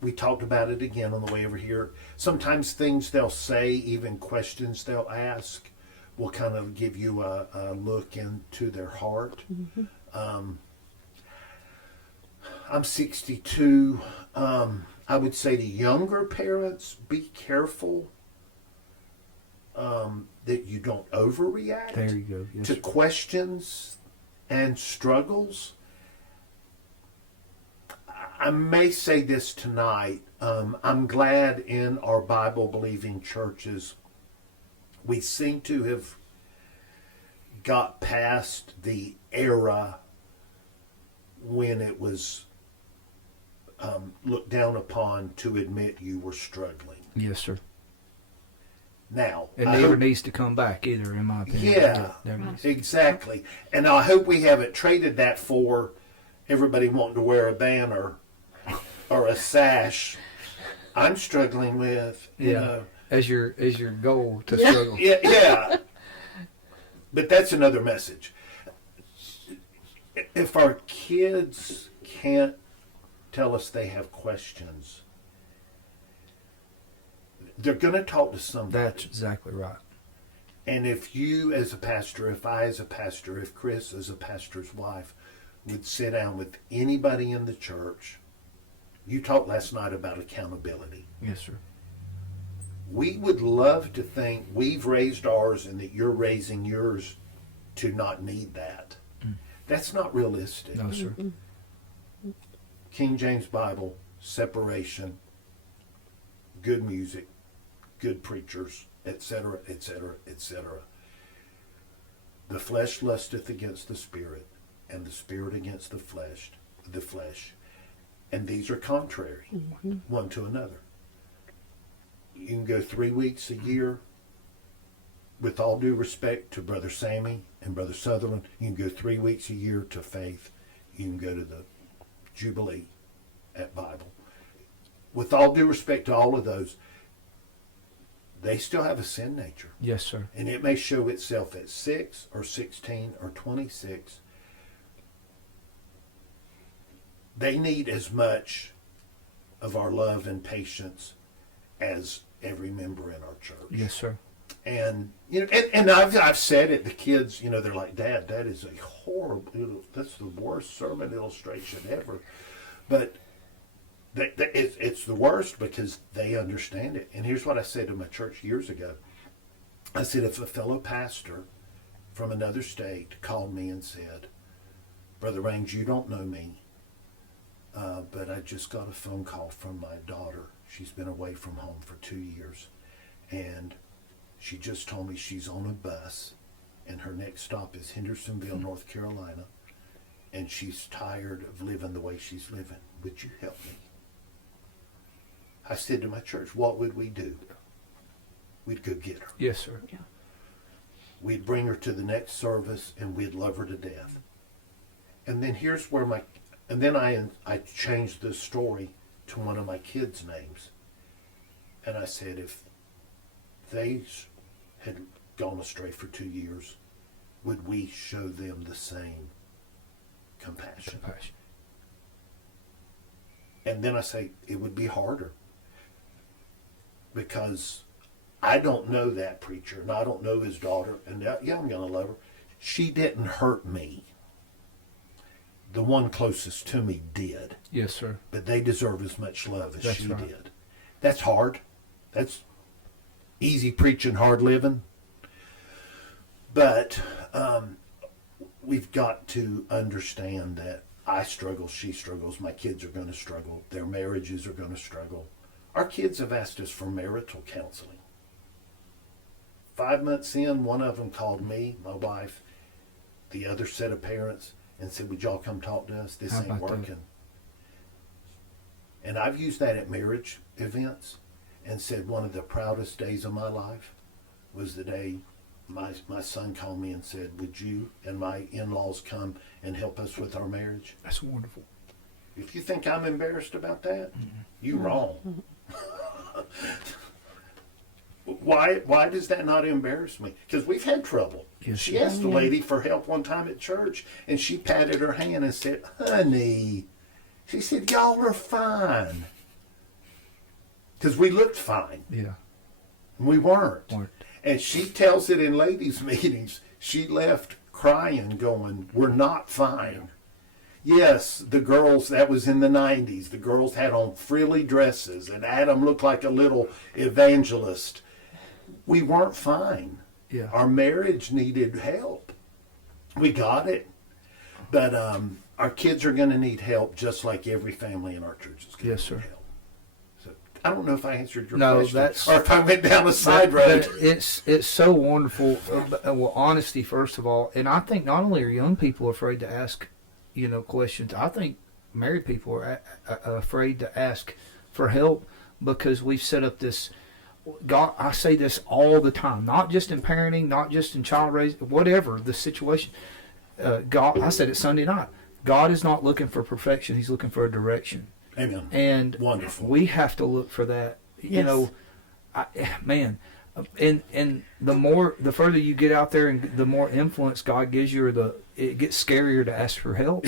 We talked about it again on the way over here. Sometimes things they'll say, even questions they'll ask, will kind of give you a look into their heart. Mm-hmm. I'm 62. I would say to younger parents, be careful that you don't overreact There you go. Yes, to sir. questions and struggles. I may say this tonight. I'm glad in our Bible-believing churches we seem to have got past the era when it was looked down upon to admit you were struggling. Yes, sir. Now, It I never hope- needs to come back either, in my opinion. Yeah. Never needs. exactly. And I hope we haven't traded that for everybody wanting to wear a banner or a sash. I'm struggling with, you Yeah. know. As your goal to struggle. Yeah. But that's another message. If our kids can't tell us they have questions, they're going to talk to somebody. That's exactly right. And if you as a pastor, if I as a pastor, if Chris as a pastor's wife would sit down with anybody in the church, you talked last night about accountability. Yes, sir. We would love to think we've raised ours and that you're raising yours to not need that. That's not realistic. No, sir. King James Bible, separation, good music, good preachers, etc., etc., etc. The flesh lusteth against the spirit, and the spirit against the flesh, and these are contrary one to another. You can go 3 weeks a year, with all due respect to Brother Sammy and Brother Sutherland. You can go 3 weeks a year to Faith. You can go to the Jubilee at Bible. With all due respect to all of those, they still have a sin nature. Yes, sir. And it may show itself at 6 or 16 or 26. They need as much of our love and patience as every member in our church. Yes, sir. And you know, and I've said it. The kids, you know, they're like, "Dad, that is a horrible. That's the worst sermon illustration ever." But it's the worst because they understand it. And here's what I said to my church years ago. I said, if a fellow pastor from another state called me and said, "Brother Raynes, you don't know me, but I just got a phone call from my daughter. She's been away from home for 2 years, and she just told me she's on a bus, and her next stop is Hendersonville, North Carolina, and she's tired of living the way she's living. Would you help me?" I said to my church, what would we do? We'd go get her. Yes, sir. Yeah. We'd bring her to the next service, and we'd love her to death. And then here's where I changed the story to one of my kids' names. And I said, if they had gone astray for 2 years, would we show them the same compassion? And then I say, it would be harder. Because I don't know that preacher, and I don't know his daughter, and yeah, I'm going to love her. She didn't hurt me. The one closest to me did. Yes, sir. But they deserve as much love as That's she right. did. That's hard. That's easy preaching, hard living. But we've got to understand that I struggle, she struggles, my kids are going to struggle, their marriages are going to struggle. Our kids have asked us for marital counseling. 5 months in, one of them called me, my wife, the other set of parents, and said, would y'all come talk to us? This How ain't about that? working. And I've used that at marriage events and said one of the proudest days of my life was the day my son called me and said, would you and my in-laws come and help us with our marriage? That's wonderful. If you think I'm embarrassed about that, you're wrong. Why does that not embarrass me? Because we've had trouble. Yes, She sir. asked the lady for help one time at church, and she patted her hand and said, honey, she said, y'all are fine. Because we looked fine, Yeah. and we weren't. Weren't. And she tells it in ladies' meetings. She left crying, going, we're not fine. Yes, the girls, that was in the 90s. The girls had on frilly dresses, and Adam looked like a little evangelist. We weren't fine. Yeah. Our marriage needed help. We got it. But our kids are going to need help just like every family in our church is going Yes, to sir. need help. So I don't know if I answered your No, question that's- or if I went down a side road. It's so wonderful. Well, honesty first of all, and I think not only are young people afraid to ask, questions. I think married people are afraid to ask for help because we've set up this. God, I say this all the time, not just in parenting, not just in child raising, whatever the situation. God, I said it Sunday night. God is not looking for perfection; He's looking for a direction. Amen. And Wonderful. we have to look for that. Yes. Man, and the further you get out there, and the more influence God gives you, it gets scarier to ask for help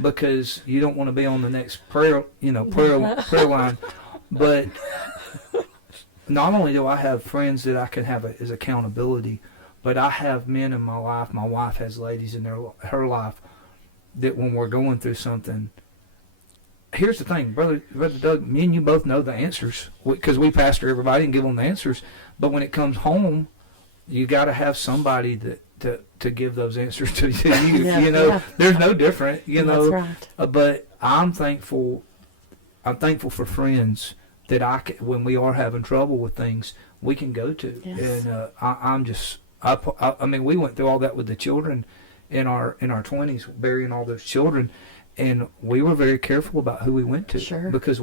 because you don't want to be on the next prayer line. But not only do I have friends that I can have as accountability, but I have men in my life. My wife has ladies in her life that when we're going through something, here's the thing, brother Doug, me and you both know the answers because we pastor everybody and give them the answers. But when it comes home, you got to have somebody to give those answers to you. Yeah, you know, yeah. there's no different. You know, That's right. But I'm thankful. I'm thankful for friends that when we are having trouble with things, we can go to. Yes. And I mean, we went through all that with the children in our 20s, burying all those children. And we were very careful about who we went to. Sure. Because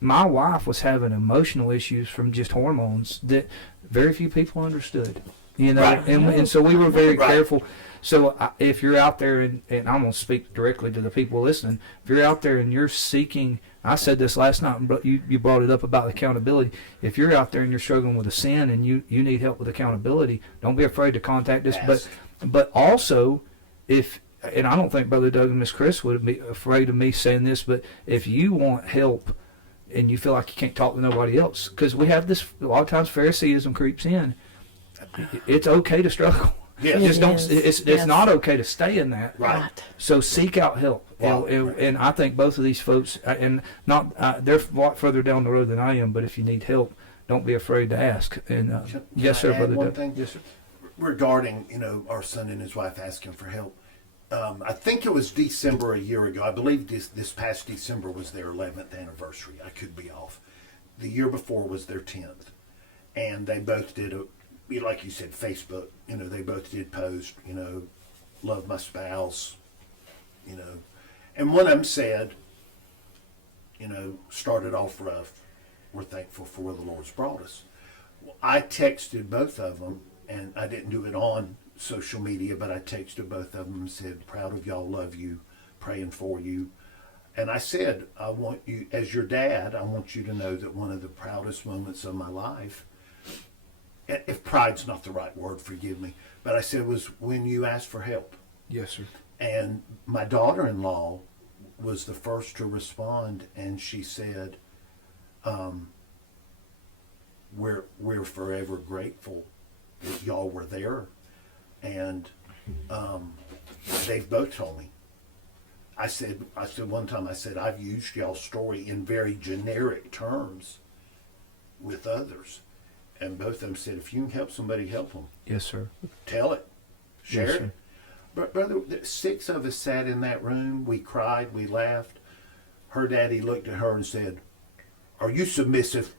my wife was having emotional issues from just hormones that very few people understood. You know, Right. and so we were very Right. careful. So if you're out there, and I'm going to speak directly to the people listening, if you're out there and you're seeking, I said this last night, but you brought it up about accountability. If you're out there and you're struggling with a sin and you need help with accountability, don't be afraid to contact us. Ask. But also, and I don't think Brother Doug and Miss Chris would be afraid of me saying this, but if you want help and you feel like you can't talk to nobody else, because we have this, a lot of times Phariseeism creeps in. It's okay to struggle. Yes. Just don't. Yes. It's not okay to stay in that. Right. So seek out help. Wow. And I think both of these folks, and not they're a lot further down the road than I am. But if you need help, don't be afraid to ask. And Can yes, I sir, add Brother one Doug. thing? Yes, sir. Regarding, our son and his wife asking for help. I think it was December a year ago. I believe this past December was their 11th anniversary. I could be off. The year before was their 10th. And they both did like you said, Facebook. They both did post, love my spouse, And one of them said, started off rough. We're thankful for where the Lord's brought us. Well, I texted both of them, and I didn't do it on social media, but I texted both of them and said, proud of y'all, love you, praying for you. And I said, I want you, as your dad, I want you to know that one of the proudest moments of my life, if pride's not the right word, forgive me, but I said was when you asked for help. Yes, sir. And my daughter-in-law was the first to respond, and she said, we're forever grateful that y'all were there. And they've both told me. I said one time, I've used y'all's story in very generic terms with others. And both of them said, if you can help somebody, help them. Yes, sir. Tell it. Share Yes, it. sir. But brother, 6 of us sat in that room. We cried. We laughed. Her daddy looked at her and said, are you submissive?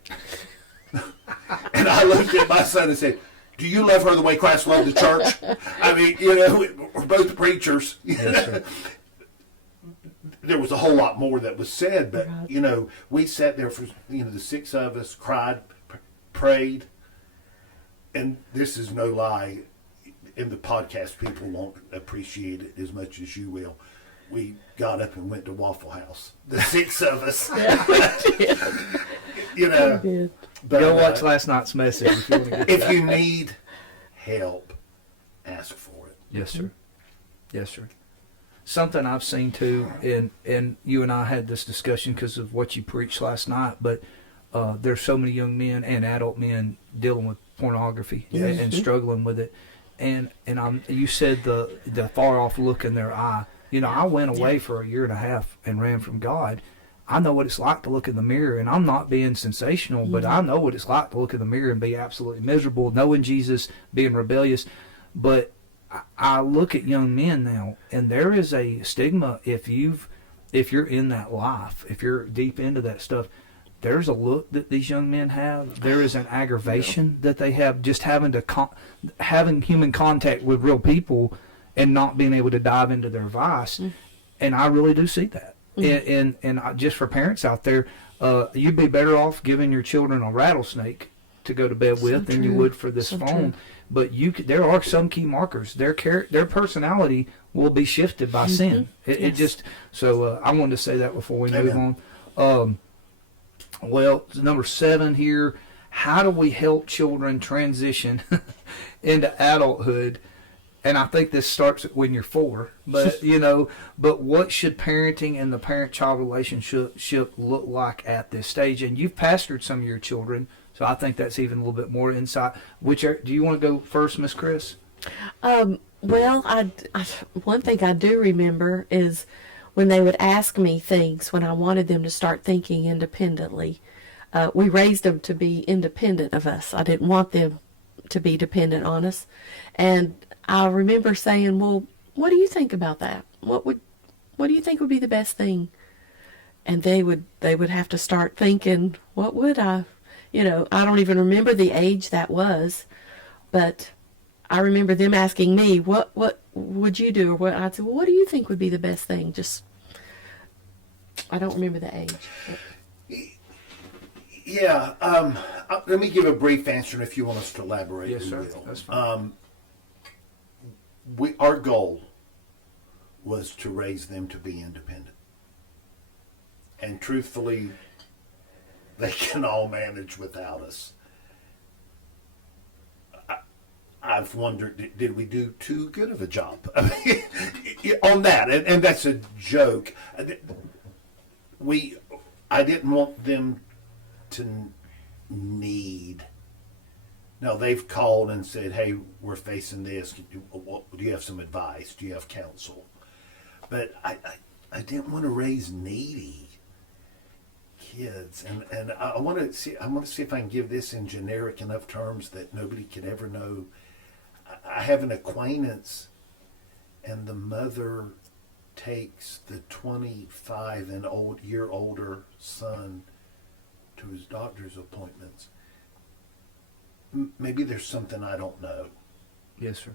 And I looked at my son and said, do you love her the way Christ loved the church? I mean, we're both preachers. Yes, sir. There was a whole lot more that was said, but, we sat there for, the 6 of us, cried, prayed. And this is no lie. In the podcast, people won't appreciate it as much as you will. We got up and went to Waffle House. The 6 of us. Good. But, Go watch last night's message if you want to get if that. you need help, ask for it. Yes, sir. Yes, sir. Something I've seen too, and you and I had this discussion because of what you preached last night, but there's so many young men and adult men dealing with pornography Yes. and struggling with it. And you said the far off look in their eye. I went away for a year and a half and ran from God. I know what it's like to look in the mirror, and I'm not being sensational, but I know what it's like to look in the mirror and be absolutely miserable, knowing Jesus, being rebellious. But I look at young men now, and there is a stigma if you're in that life, if you're deep into that stuff. There's a look that these young men have. There is an aggravation that they have just having human contact with real people and not being able to dive into their vice. And I really do see that. And just for parents out there, you'd be better off giving your children a rattlesnake to go to bed with than you would for this phone. But there are some key markers. Their personality will be shifted by sin. It just so I wanted to say that before we move on. Well, number 7 here. How do we help children transition into adulthood? And I think this starts when you're 4. But but what should parenting and the parent-child relationship look like at this stage? And you've pastored some of your children, so I think that's even a little bit more insight. Do you want to go first, Miss Chris? Well, I one thing I do remember is when they would ask me things when I wanted them to start thinking independently. We raised them to be independent of us. I didn't want them to be dependent on us. And I remember saying, well, what do you think about that? What do you think would be the best thing? And they would have to start thinking, what would I, I don't even remember the age that was, but I remember them asking me, what would you do? Or what I'd say, well, what do you think would be the best thing? I don't remember the age. But. Yeah. Let me give a brief answer, and if you want us to elaborate, Yes, we sir. will. That's fine. Our goal was to raise them to be independent. And truthfully, they can all manage without us. I've wondered, did we do too good of a job on that? And that's a joke. I didn't want them to need. Now, they've called and said, hey, we're facing this. Do you have some advice? Do you have counsel? But I didn't want to raise needy kids, and I want to see if I can give this in generic enough terms that nobody could ever know. I have an acquaintance, and the mother takes the 25 and year older son to his doctor's appointments. Maybe there's something I don't know. Yes, sir.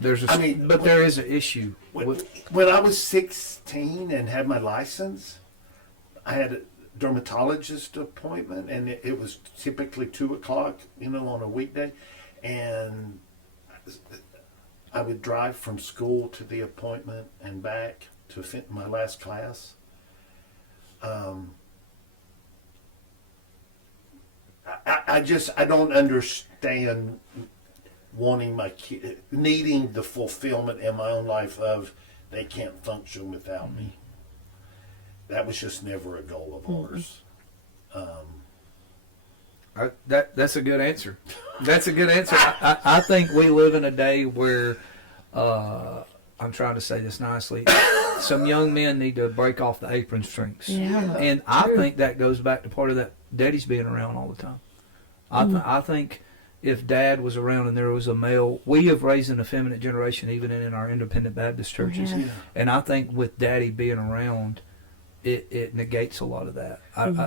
But there is an issue. When I was 16 and had my license, I had a dermatologist appointment, and it was typically 2:00, on a weekday, and I would drive from school to the appointment and back to fit my last class. I don't understand wanting my kid, needing the fulfillment in my own life of they can't function without me. That was just never a goal of ours. That's a good answer. That's a good answer. I think we live in a day where, I'm trying to say this nicely, some young men need to break off the apron strings. Yeah, and I think that goes back to part of that daddy's being around all the time. I think if dad was around and there was a male, we have raised an effeminate generation even in our independent Baptist churches. Yeah. And I think with daddy being around, it negates a lot of that.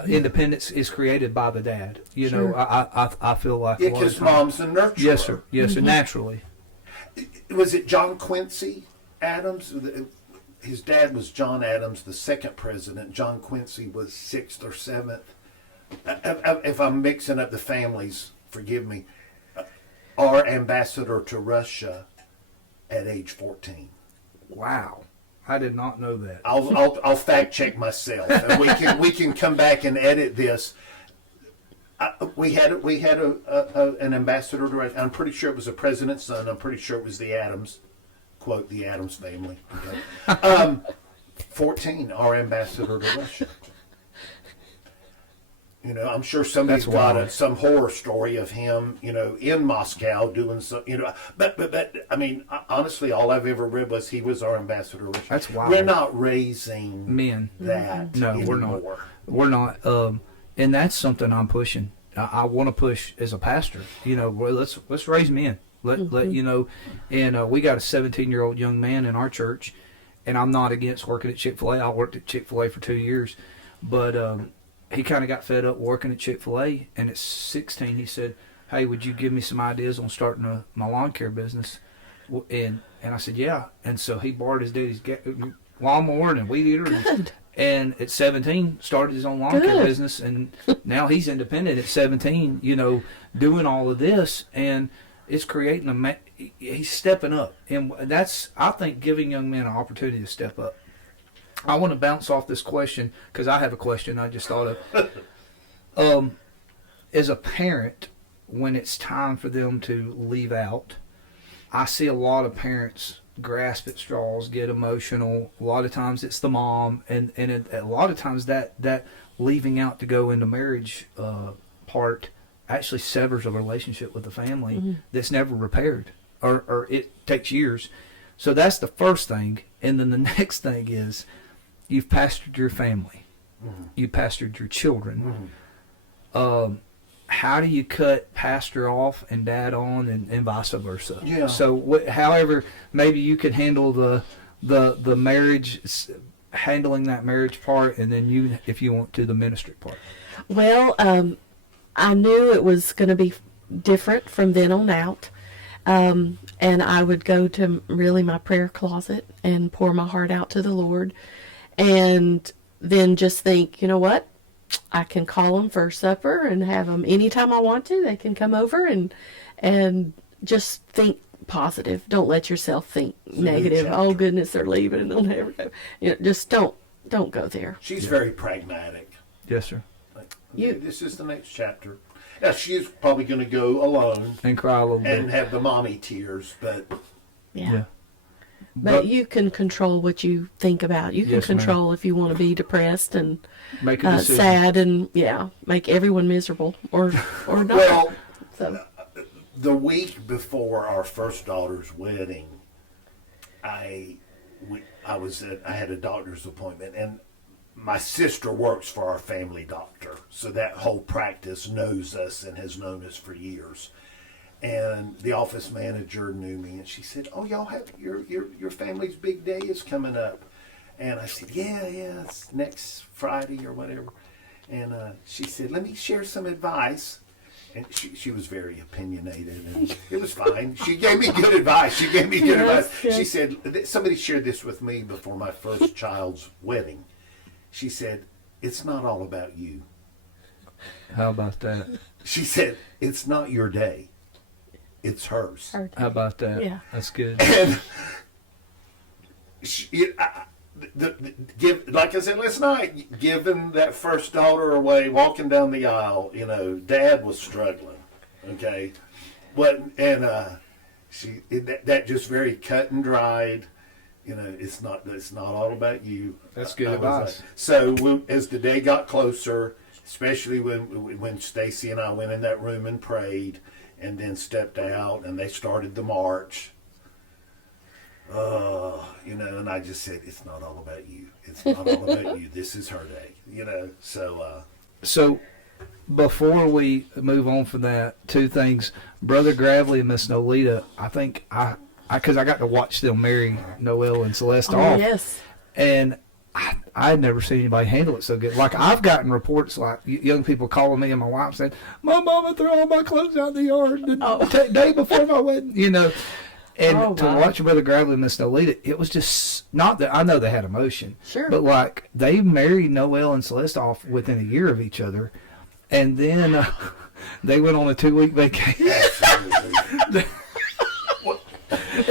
Independence is created by the dad. I feel like Yeah, because mom's a nurturer. Yes, sir. Yes, sir. Naturally. Was it John Quincy Adams? His dad was John Adams, the second president. John Quincy was sixth or seventh. If I'm mixing up the families, forgive me. Our ambassador to Russia at age 14. Wow. I did not know that. I'll fact check myself, and we can come back and edit this. We had an ambassador to Russia. I'm pretty sure it was the president's son. I'm pretty sure it was the Adams, quote, the Adams family. Okay. 14, our ambassador to Russia. I'm sure somebody's got some horror story of him, in Moscow doing some, but I mean, honestly, all I've ever read was he was our ambassador to Russia. That's wild. We're not raising men that. No, anymore. We're not. And that's something I'm pushing. I want to push as a pastor. Let's raise men. Let and we got a 17-year-old young man in our church, and I'm not against working at Chick-fil-A. I worked at Chick-fil-A for 2 years, but he kind of got fed up working at Chick-fil-A, and at 16 he said, hey, would you give me some ideas on starting my lawn care business? And I said, yeah. And so he borrowed his daddy's lawnmower and weed eater. And at 17 started his own lawn care business, and now he's independent at 17, doing all of this, and it's creating he's stepping up. And that's, I think, giving young men an opportunity to step up. I want to bounce off this question because I have a question I just thought of. As a parent, when it's time for them to leave out, I see a lot of parents grasp at straws, get emotional. A lot of times it's the mom, and a lot of times that leaving out to go into marriage part actually severs a relationship with the family that's never repaired, or it takes years. So that's the first thing. And then the next thing is you've pastored your family. You pastored your children. How do you cut pastor off and dad on, and vice versa? Yeah. So however, maybe you could handle the marriage, handling that marriage part, and then you, if you want to, the ministry part. Well, I knew it was going to be different from then on out. And I would go to really my prayer closet and pour my heart out to the Lord. And then just think, you know what? I can call them for supper and have them anytime I want to. They can come over and just think positive. Don't let yourself think negative. Oh goodness, they're leaving and they'll never go. You know, just don't go there. She's very pragmatic. Yes, sir. Like, okay, this is the next chapter. Now, she's probably going to go alone And cry a little bit. and have the mommy tears, but Yeah. But you can control what you think about. You can Yes, ma'am. control if you want to be depressed and Make a decision. sad and make everyone miserable or not. well, So the week before our first daughter's wedding, I had a doctor's appointment, and my sister works for our family doctor, so that whole practice knows us and has known us for years. And the office manager knew me, and she said, "Oh, y'all have your family's big day is coming up." And I said, "Yeah, it's next Friday or whatever." And she said, "Let me share some advice." And she was very opinionated, and it was fine. She gave me good advice. Yes. She said, somebody shared this with me before my first child's wedding. She said, "It's not all about you." How about that? She said, "It's not your day. It's hers." How about that? Yeah. That's good. And like I said last night, giving that first daughter away, walking down the aisle, Dad was struggling. Okay, that just very cut and dried. It's not all about you. That's good I was advice. So as the day got closer, especially when Stacy and I went in that room and prayed, and then stepped out, and they started the march. And I just said, "It's not all about you. It's not all about you. This is her day." So, before we move on from that, two things. Brother Gravely and Miss Nolita, I think because I got to watch them marry Noel and Celeste off. Yes. And I had never seen anybody handle it so good. Like, I've gotten reports like young people calling me and my wife saying, "My mama threw all my clothes out in the yard the day before my wedding," And to watch Brother Gravely and Miss Nolita, it was just not that I know they had emotion. Sure. But like, they married Noel and Celeste off within a year of each other. And then they went on a 2-week vacation.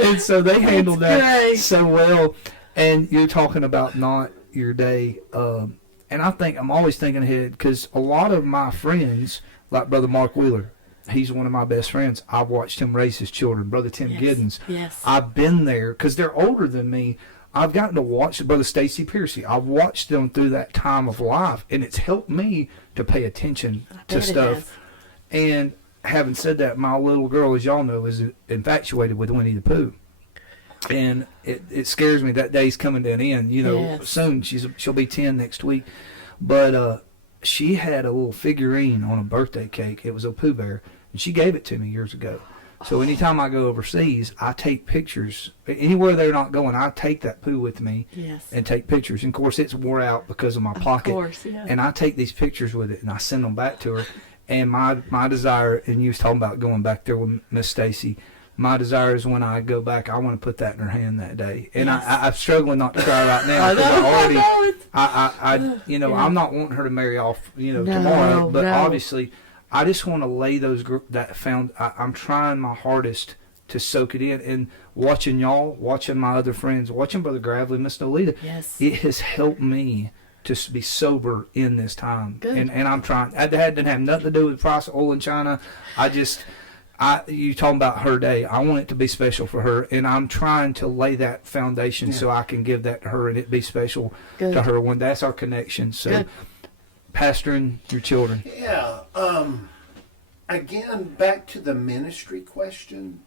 And so they handled that great. so well. And you're talking about not your day. And I think I'm always thinking ahead, because a lot of my friends, like Brother Mark Wheeler, he's one of my best friends. I've watched him raise his children. Brother Tim Giddens. Yes. I've been there because they're older than me. I've gotten to watch Brother Stacy Piercy. I've watched them through that time of life, and it's helped me to pay attention to stuff. And having said that, my little girl, as y'all know, is infatuated with Winnie the Pooh. And it scares me that day's coming to an end. Soon. She'll be 10 next week. But she had a little figurine on a birthday cake. It was a Pooh Bear, and she gave it to me years ago. So anytime I go overseas, I take pictures. Anywhere they're not going, I take that Pooh with me and take pictures. And of course, it's wore out because of my pocket. Of course, yeah. And I take these pictures with it, and I send them back to her. And my desire, and you was talking about going back there with Miss Stacy, my desire is when I go back, I want to put that in her hand that day. And I'm struggling not to cry right now. I'm not wanting her to marry off, tomorrow. But obviously, I just want to lay I'm trying my hardest to soak it in. And watching y'all, watching my other friends, watching Brother Gravely, Miss Nolita, it has helped me to be sober in this time. Good. And I'm trying. That didn't have nothing to do with the price of oil in China. You talking about her day. I want it to be special for her, and I'm trying to lay that foundation so I can give that to her and it be special to her when that's our connection. So, pastoring your children. Yeah. Again, back to the ministry question.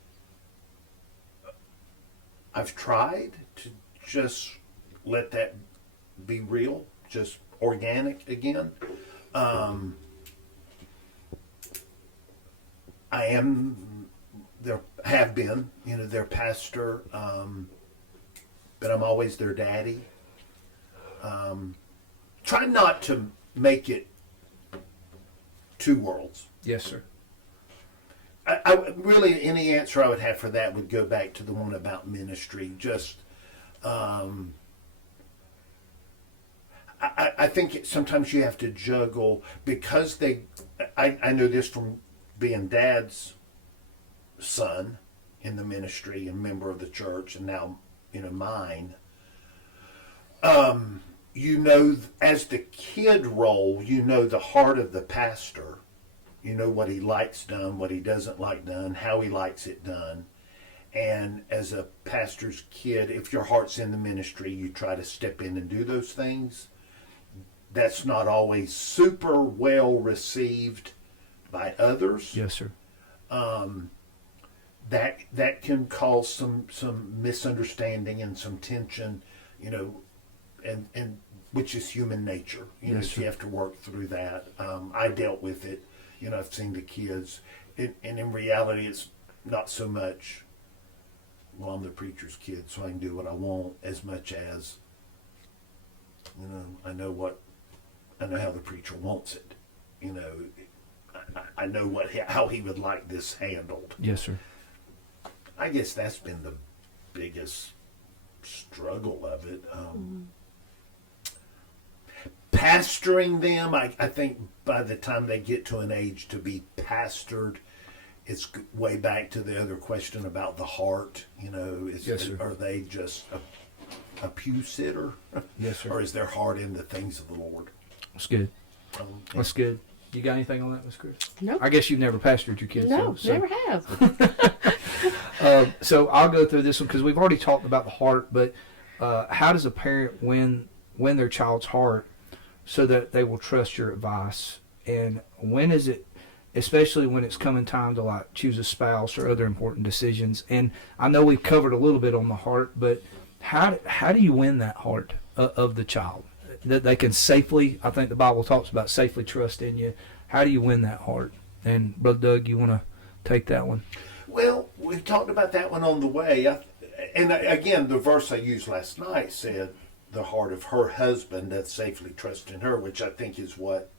I've tried to just let that be real, just organic again. I am, there have been, their pastor, but I'm always their daddy. Try not to make it two worlds. Yes, sir. I really, any answer I would have for that would go back to the one about ministry. Just, I think sometimes you have to juggle because I know this from being Dad's son in the ministry and member of the church, and now mine. As the kid role, the heart of the pastor. You know what he likes done, what he doesn't like done, how he likes it done. And as a pastor's kid, if your heart's in the ministry, you try to step in and do those things. That's not always super well received by others. Yes, sir. That can cause some misunderstanding and some tension, and which is human nature. Yes, you have to work through that. I dealt with it. I've seen the kids, and in reality, it's not so much, well, I'm the preacher's kid, so I can do what I want, as much as, I know how the preacher wants it. I know how he would like this handled. Yes, sir. I guess that's been the biggest struggle of it. Pastoring them, I think by the time they get to an age to be pastored, it's way back to the other question about the heart. Yes, sir. Are they just a pew sitter? Yes, sir. Or is their heart in the things of the Lord? That's good. That's good. You got anything on that, Miss Chris? Nope. I guess you've never pastored your kids. No, so. never have. So I'll go through this one because we've already talked about the heart, but how does a parent win their child's heart so that they will trust your advice? And when is it, especially when it's coming time to choose a spouse or other important decisions? And I know we've covered a little bit on the heart, but how do you win that heart of the child? That they can safely, I think the Bible talks about safely trust in you. How do you win that heart? And Brother Doug, you want to take that one? Well, we talked about that one on the way. And again, the verse I used last night said, the heart of her husband that safely trusts in her, which I think is what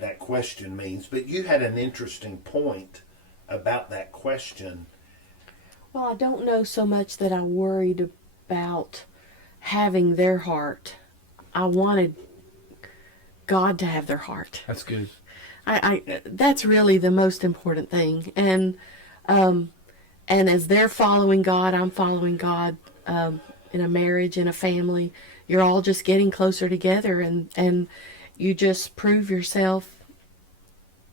that question means. But you had an interesting point about that question. Well, I don't know so much that I worried about having their heart. I wanted God to have their heart. That's good. I that's really the most important thing. And as they're following God, I'm following God. In a marriage, in a family, you're all just getting closer together, and you just prove yourself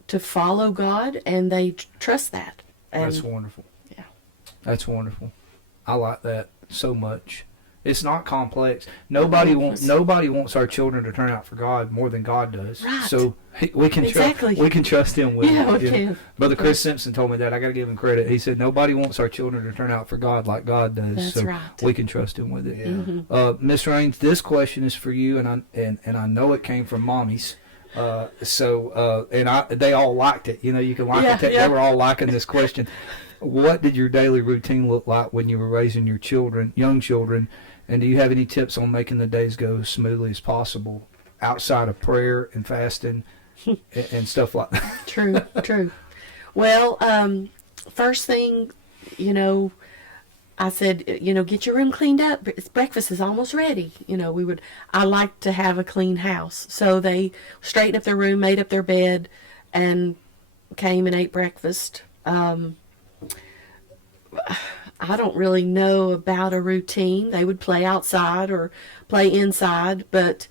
to follow God, and they trust that. And That's wonderful. Yeah. That's wonderful. I like that so much. It's not complex. Nobody wants our children to turn out for God more than God does. Right. So we can trust Him with Yeah, it. we can. Brother Chris Simpson told me that. I got to give him credit. He said nobody wants our children to turn out for God like God does. That's so right. we can trust Him with it. Yeah. Mm-hmm. Miss Raynes, this question is for you, and I know it came from mommies. They all liked it. You can like it. Yeah. They were all liking this question. What did your daily routine look like when you were raising your young children? And do you have any tips on making the days go as smoothly as possible outside of prayer and fasting and stuff like that? True. Well, first thing, I said, get your room cleaned up. Breakfast is almost ready. I like to have a clean house. So they straightened up their room, made up their bed, and came and ate breakfast. I don't really know about a routine. They would play outside or play inside, but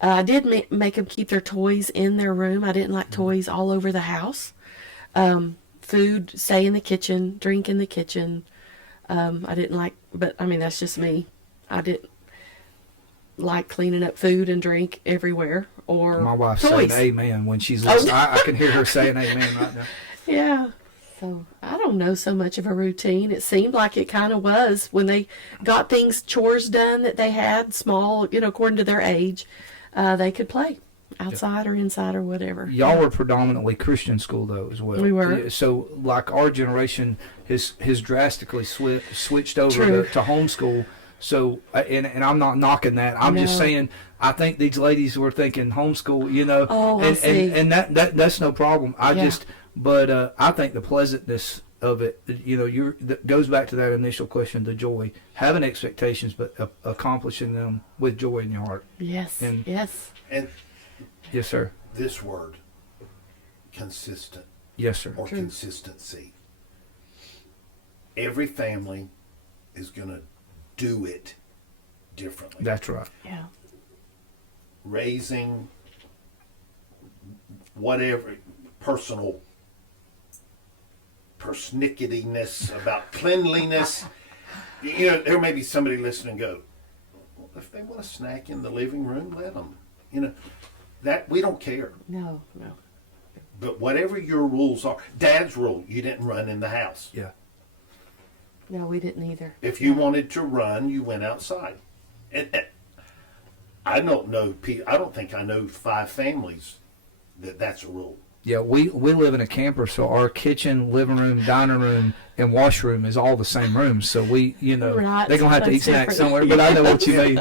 I did make them keep their toys in their room. I didn't like toys all over the house. Food, stay in the kitchen, drink in the kitchen. I didn't like, but I mean, that's just me. I didn't like cleaning up food and drink everywhere or My wife's toys. saying amen when she's listening. I can hear her saying amen right now. Yeah. So I don't know so much of a routine. It seemed like it kind of was when they got things, chores done that they had, small, according to their age, they could play outside or inside or whatever. Y'all were predominantly Christian school though as well. We were. So like our generation has drastically switched over True. to homeschool. So and I'm not knocking that. I'm just No. saying I think these ladies were thinking homeschool. Oh, I and, see. and that's no problem. But I think the pleasantness of it, that goes back to that initial question, the joy, having expectations, but accomplishing them with joy in your heart. Yes. And- Yes. And Yes, sir. this word, consistent Yes, sir. or True. consistency. Every family is going to do it differently. That's right. Yeah. Raising whatever personal pernicketyness about cleanliness. There may be somebody listening and go, well, if they want a snack in the living room, let them. That we don't care. No. But whatever your rules are, Dad's rule, you didn't run in the house. Yeah. No, we didn't either. If you wanted to run, you went outside. And I don't know. I don't think I know 5 families that's a rule. Yeah, we live in a camper, so our kitchen, living room, dining room, and washroom is all the same rooms. So Right, they're gonna have to eat that's snacks different. somewhere. But I know what you mean.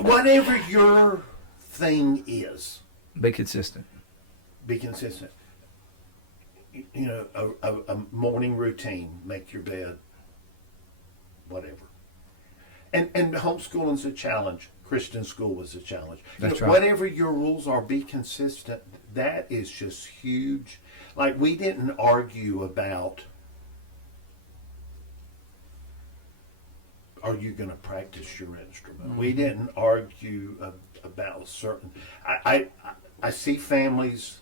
Whatever your thing is, Be consistent. be consistent. A morning routine, make your bed, whatever. And homeschooling's a challenge. Christian school was a challenge. That's right. Whatever your rules are, be consistent. That is just huge. Like, we didn't argue about, are you going to practice your instrument? We didn't argue about certain. I see families,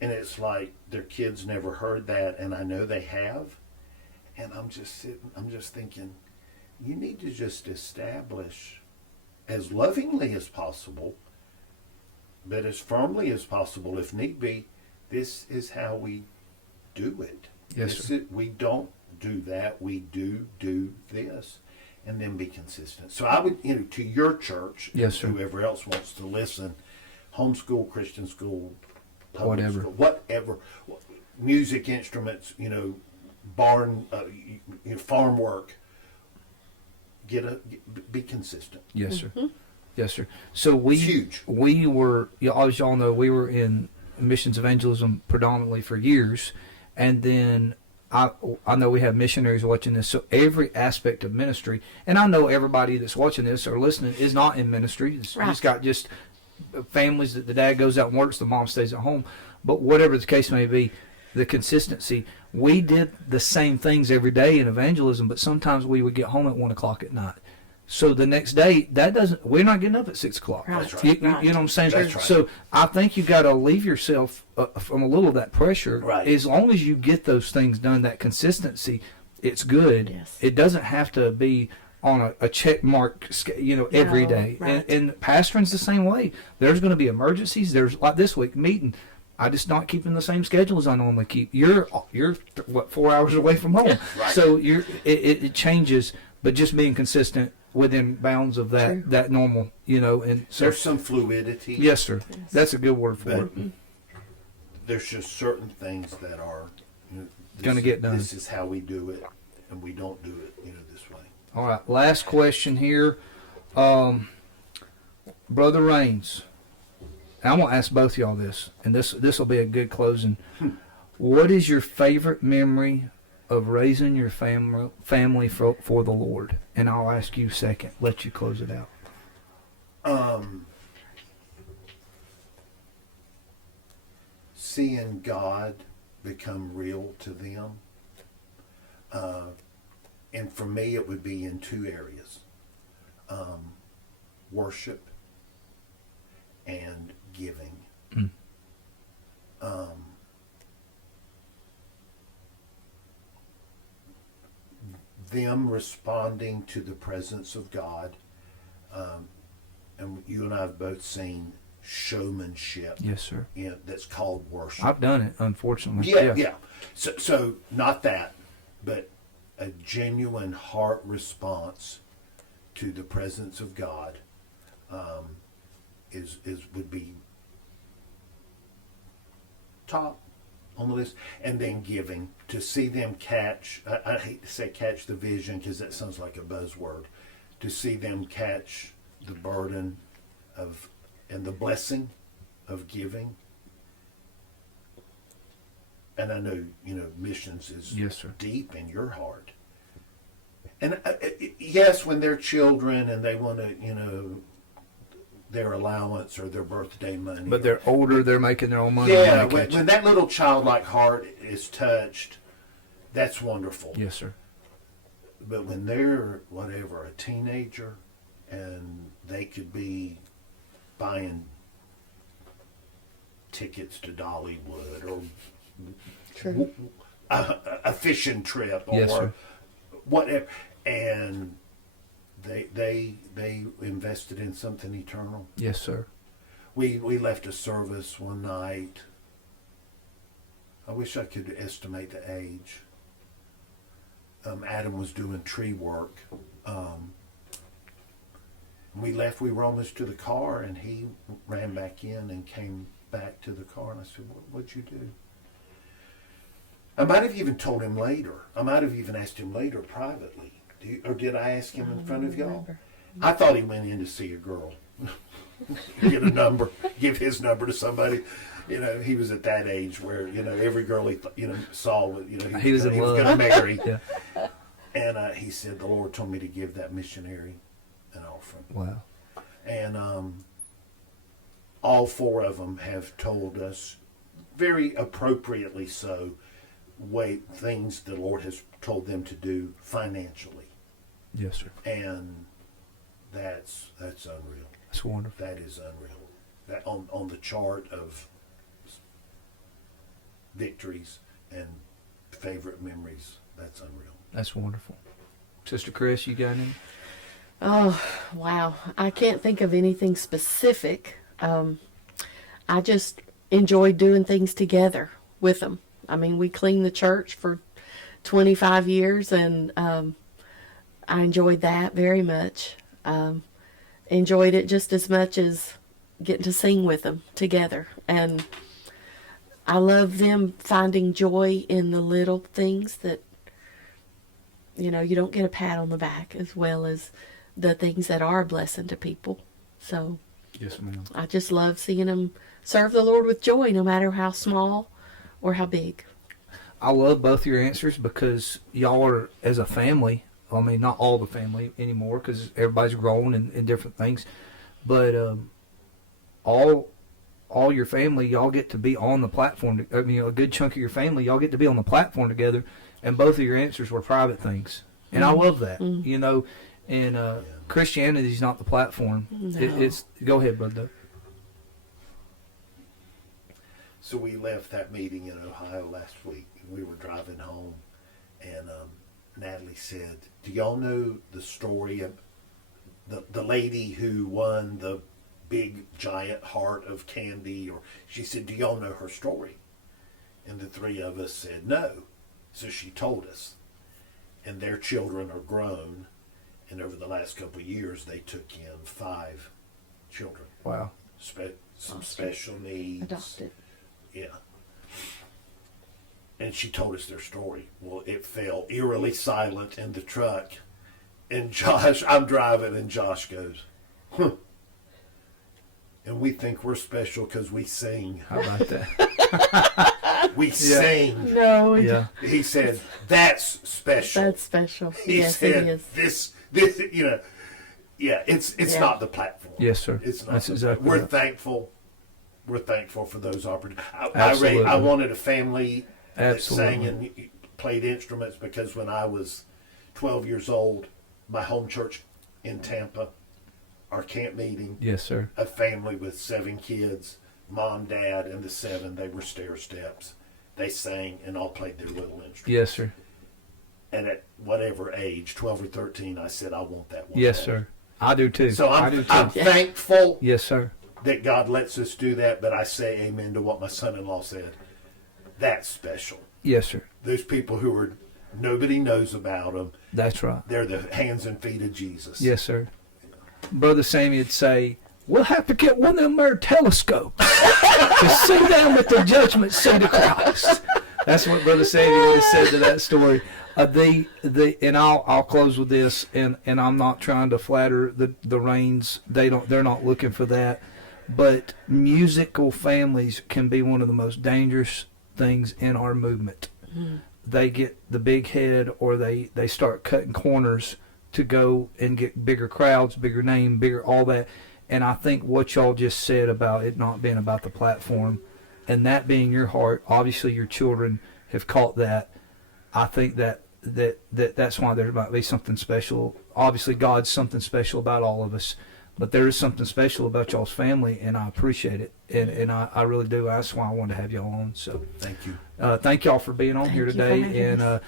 and it's like their kids never heard that, and I know they have. And I'm just thinking, you need to just establish as lovingly as possible, but as firmly as possible, if need be, this is how we do it. Yes, sir. We don't do that. We do this, and then be consistent. So I would, to your church, Yes, sir. whoever else wants to listen, homeschool, Christian school, public Whatever. school, whatever, music instruments, barn, farm work. Be consistent. Yes, sir. Yes, sir. So It's huge. we were, as y'all know, we were in missions evangelism predominantly for years, and then I know we have missionaries watching this, so every aspect of ministry, and I know everybody that's watching this or listening is not in ministry. It's Right. got just families that the dad goes out and works, the mom stays at home. But whatever the case may be, the consistency. We did the same things every day in evangelism, but sometimes we would get home at 1 o'clock at night. So the next day, we're not getting up at 6 o'clock. Right. That's right. You know what I'm saying? That's right. So I think you got to relieve yourself from a little of that pressure. Right. As long as you get those things done, that consistency, it's good. Yes. It doesn't have to be on a check mark, every No, day. right. And pastoring's the same way. There's going to be emergencies. There's like this week meeting. I just not keeping the same schedule as I normally keep. You're 4 hours away from home, Right. so it changes. But just being consistent within bounds of True. that normal, and so There's some fluidity. yes, sir. Yes. That's a good word for But it. there's just certain things that are Gonna get done. This is how we do it, and we don't do it, this way. All right, last question here, Brother Raynes. And I'm gonna ask both y'all this, and this will be a good closing. What is your favorite memory of raising your family for the Lord? And I'll ask you second. Let you close it out. Seeing God become real to them. And for me, it would be in 2 areas. Worship and giving. Mm. Them responding to the presence of God. And you and I have both seen showmanship. Yes, sir. That's called worship. I've done it, unfortunately. Yeah. So not that, but a genuine heart response to the presence of God is would be top on the list. And then giving, to see them catch. I hate to say catch the vision because that sounds like a buzzword. To see them catch the burden of and the blessing of giving. And I know, missions is Yes, sir. deep in your heart. And yes, when they're children and they want to, their allowance or their birthday money. But they're older, they're making their own money. Yeah, when that little childlike heart is touched, that's wonderful. Yes, sir. But when they're, a teenager, and they could be buying tickets to Dollywood or True. a fishing trip or Yes, sir. whatever, and they invested in something eternal. Yes, sir. We left a service one night. I wish I could estimate the age. Adam was doing tree work. We left. We were almost to the car, and he ran back in and came back to the car. And I said, "What'd you do?" I might have even told him later. I might have even asked him later privately. Or did I ask him in front of y'all? Remember. I thought he went in to see a girl. Get a number, give his number to somebody. He was at that age where, every girl he saw, He was in going love. to marry. Yeah. And he said, the Lord told me to give that missionary an offering. Wow. And all four of them have told us, very appropriately so, things the Lord has told them to do financially. Yes, sir. And that's unreal. That's wonderful. That is unreal. That on the chart of victories and favorite memories, that's unreal. That's wonderful. Sister Chris, you got any? Oh, wow. I can't think of anything specific. I just enjoy doing things together with them. I mean, we cleaned the church for 25 years, and I enjoyed that very much. Enjoyed it just as much as getting to sing with them together. And I love them finding joy in the little things that, you don't get a pat on the back, as well as the things that are a blessing to people. So Yes, ma'am. I just love seeing them serve the Lord with joy, no matter how small or how big. I love both your answers because y'all are, as a family, I mean, not all the family anymore because everybody's grown and different things, but all your family, y'all get to be on the platform. A good chunk of your family, y'all get to be on the platform together, and both of your answers were private things. And I love that, and Christianity's not the platform. No. It's go ahead, brother. So we left that meeting in Ohio last week. We were driving home, and Natalie said, "Do y'all know the story of the lady who won the big giant heart of candy?" Or she said, "Do y'all know her story?" And the three of us said no. So she told us, and their children are grown, and over the last couple of years they took in 5 children. Wow. Some special needs. Adopted. Yeah. And she told us their story. Well, it fell eerily silent in the truck. And I'm driving, and Josh goes, "Huh." And we think we're special because we sing. How about that? We sing. No, Yeah. He said, "That's special." that's special. He Yes, said, it is. This, it's Yeah. not the platform. Yes, sir. It's not. That's exactly We're right. thankful. We're thankful for those opportunities. Absolutely. I wanted a family that Absolutely. sang and played instruments because when I was 12 years old, my home church in Tampa, our camp meeting, Yes, sir. a family with 7 kids, mom, dad, and the 7, they were stair steps. They sang and all played their little instruments. Yes, sir. And at whatever age, 12 or 13, I said, I want that one. Yes, day. sir. I do too. So I do too. I'm thankful Yes, sir. that God lets us do that, but I say amen to what my son-in-law said. That's special. Yes, sir. Those people who are, nobody knows about them. That's right. They're the hands and feet of Jesus. Yes, sir. Brother Sammy would say, we'll have to get one of them there telescopes to see them at the judgment seat of Christ. That's what Brother Sammy would have said to that story. And I'll close with this, and I'm not trying to flatter the Raynes. They're not looking for that. But musical families can be one of the most dangerous things in our movement. Mm. They get the big head, or they start cutting corners to go and get bigger crowds, bigger name, bigger all that. And I think what y'all just said about it not being about the platform and that being your heart, obviously your children have caught that. I think that's why there might be something special. Obviously God's something special about all of us, but there is something special about y'all's family, and I appreciate it. And I really do. That's why I wanted to have y'all on. So thank you. Thank y'all for being on here today. And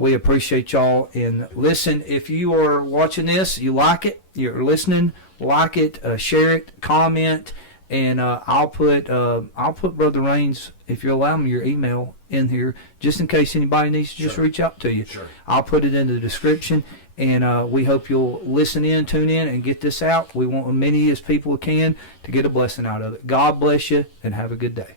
we appreciate y'all. And listen, if you are watching this, you like it, you're listening, like it, share it, comment, and I'll put Brother Raynes, if you allow me, your email in here, just in case anybody needs to just reach out to you. Sure. I'll put it in the description, and we hope you'll listen in, tune in, and get this out. We want as many as people can to get a blessing out of it. God bless you, and have a good day.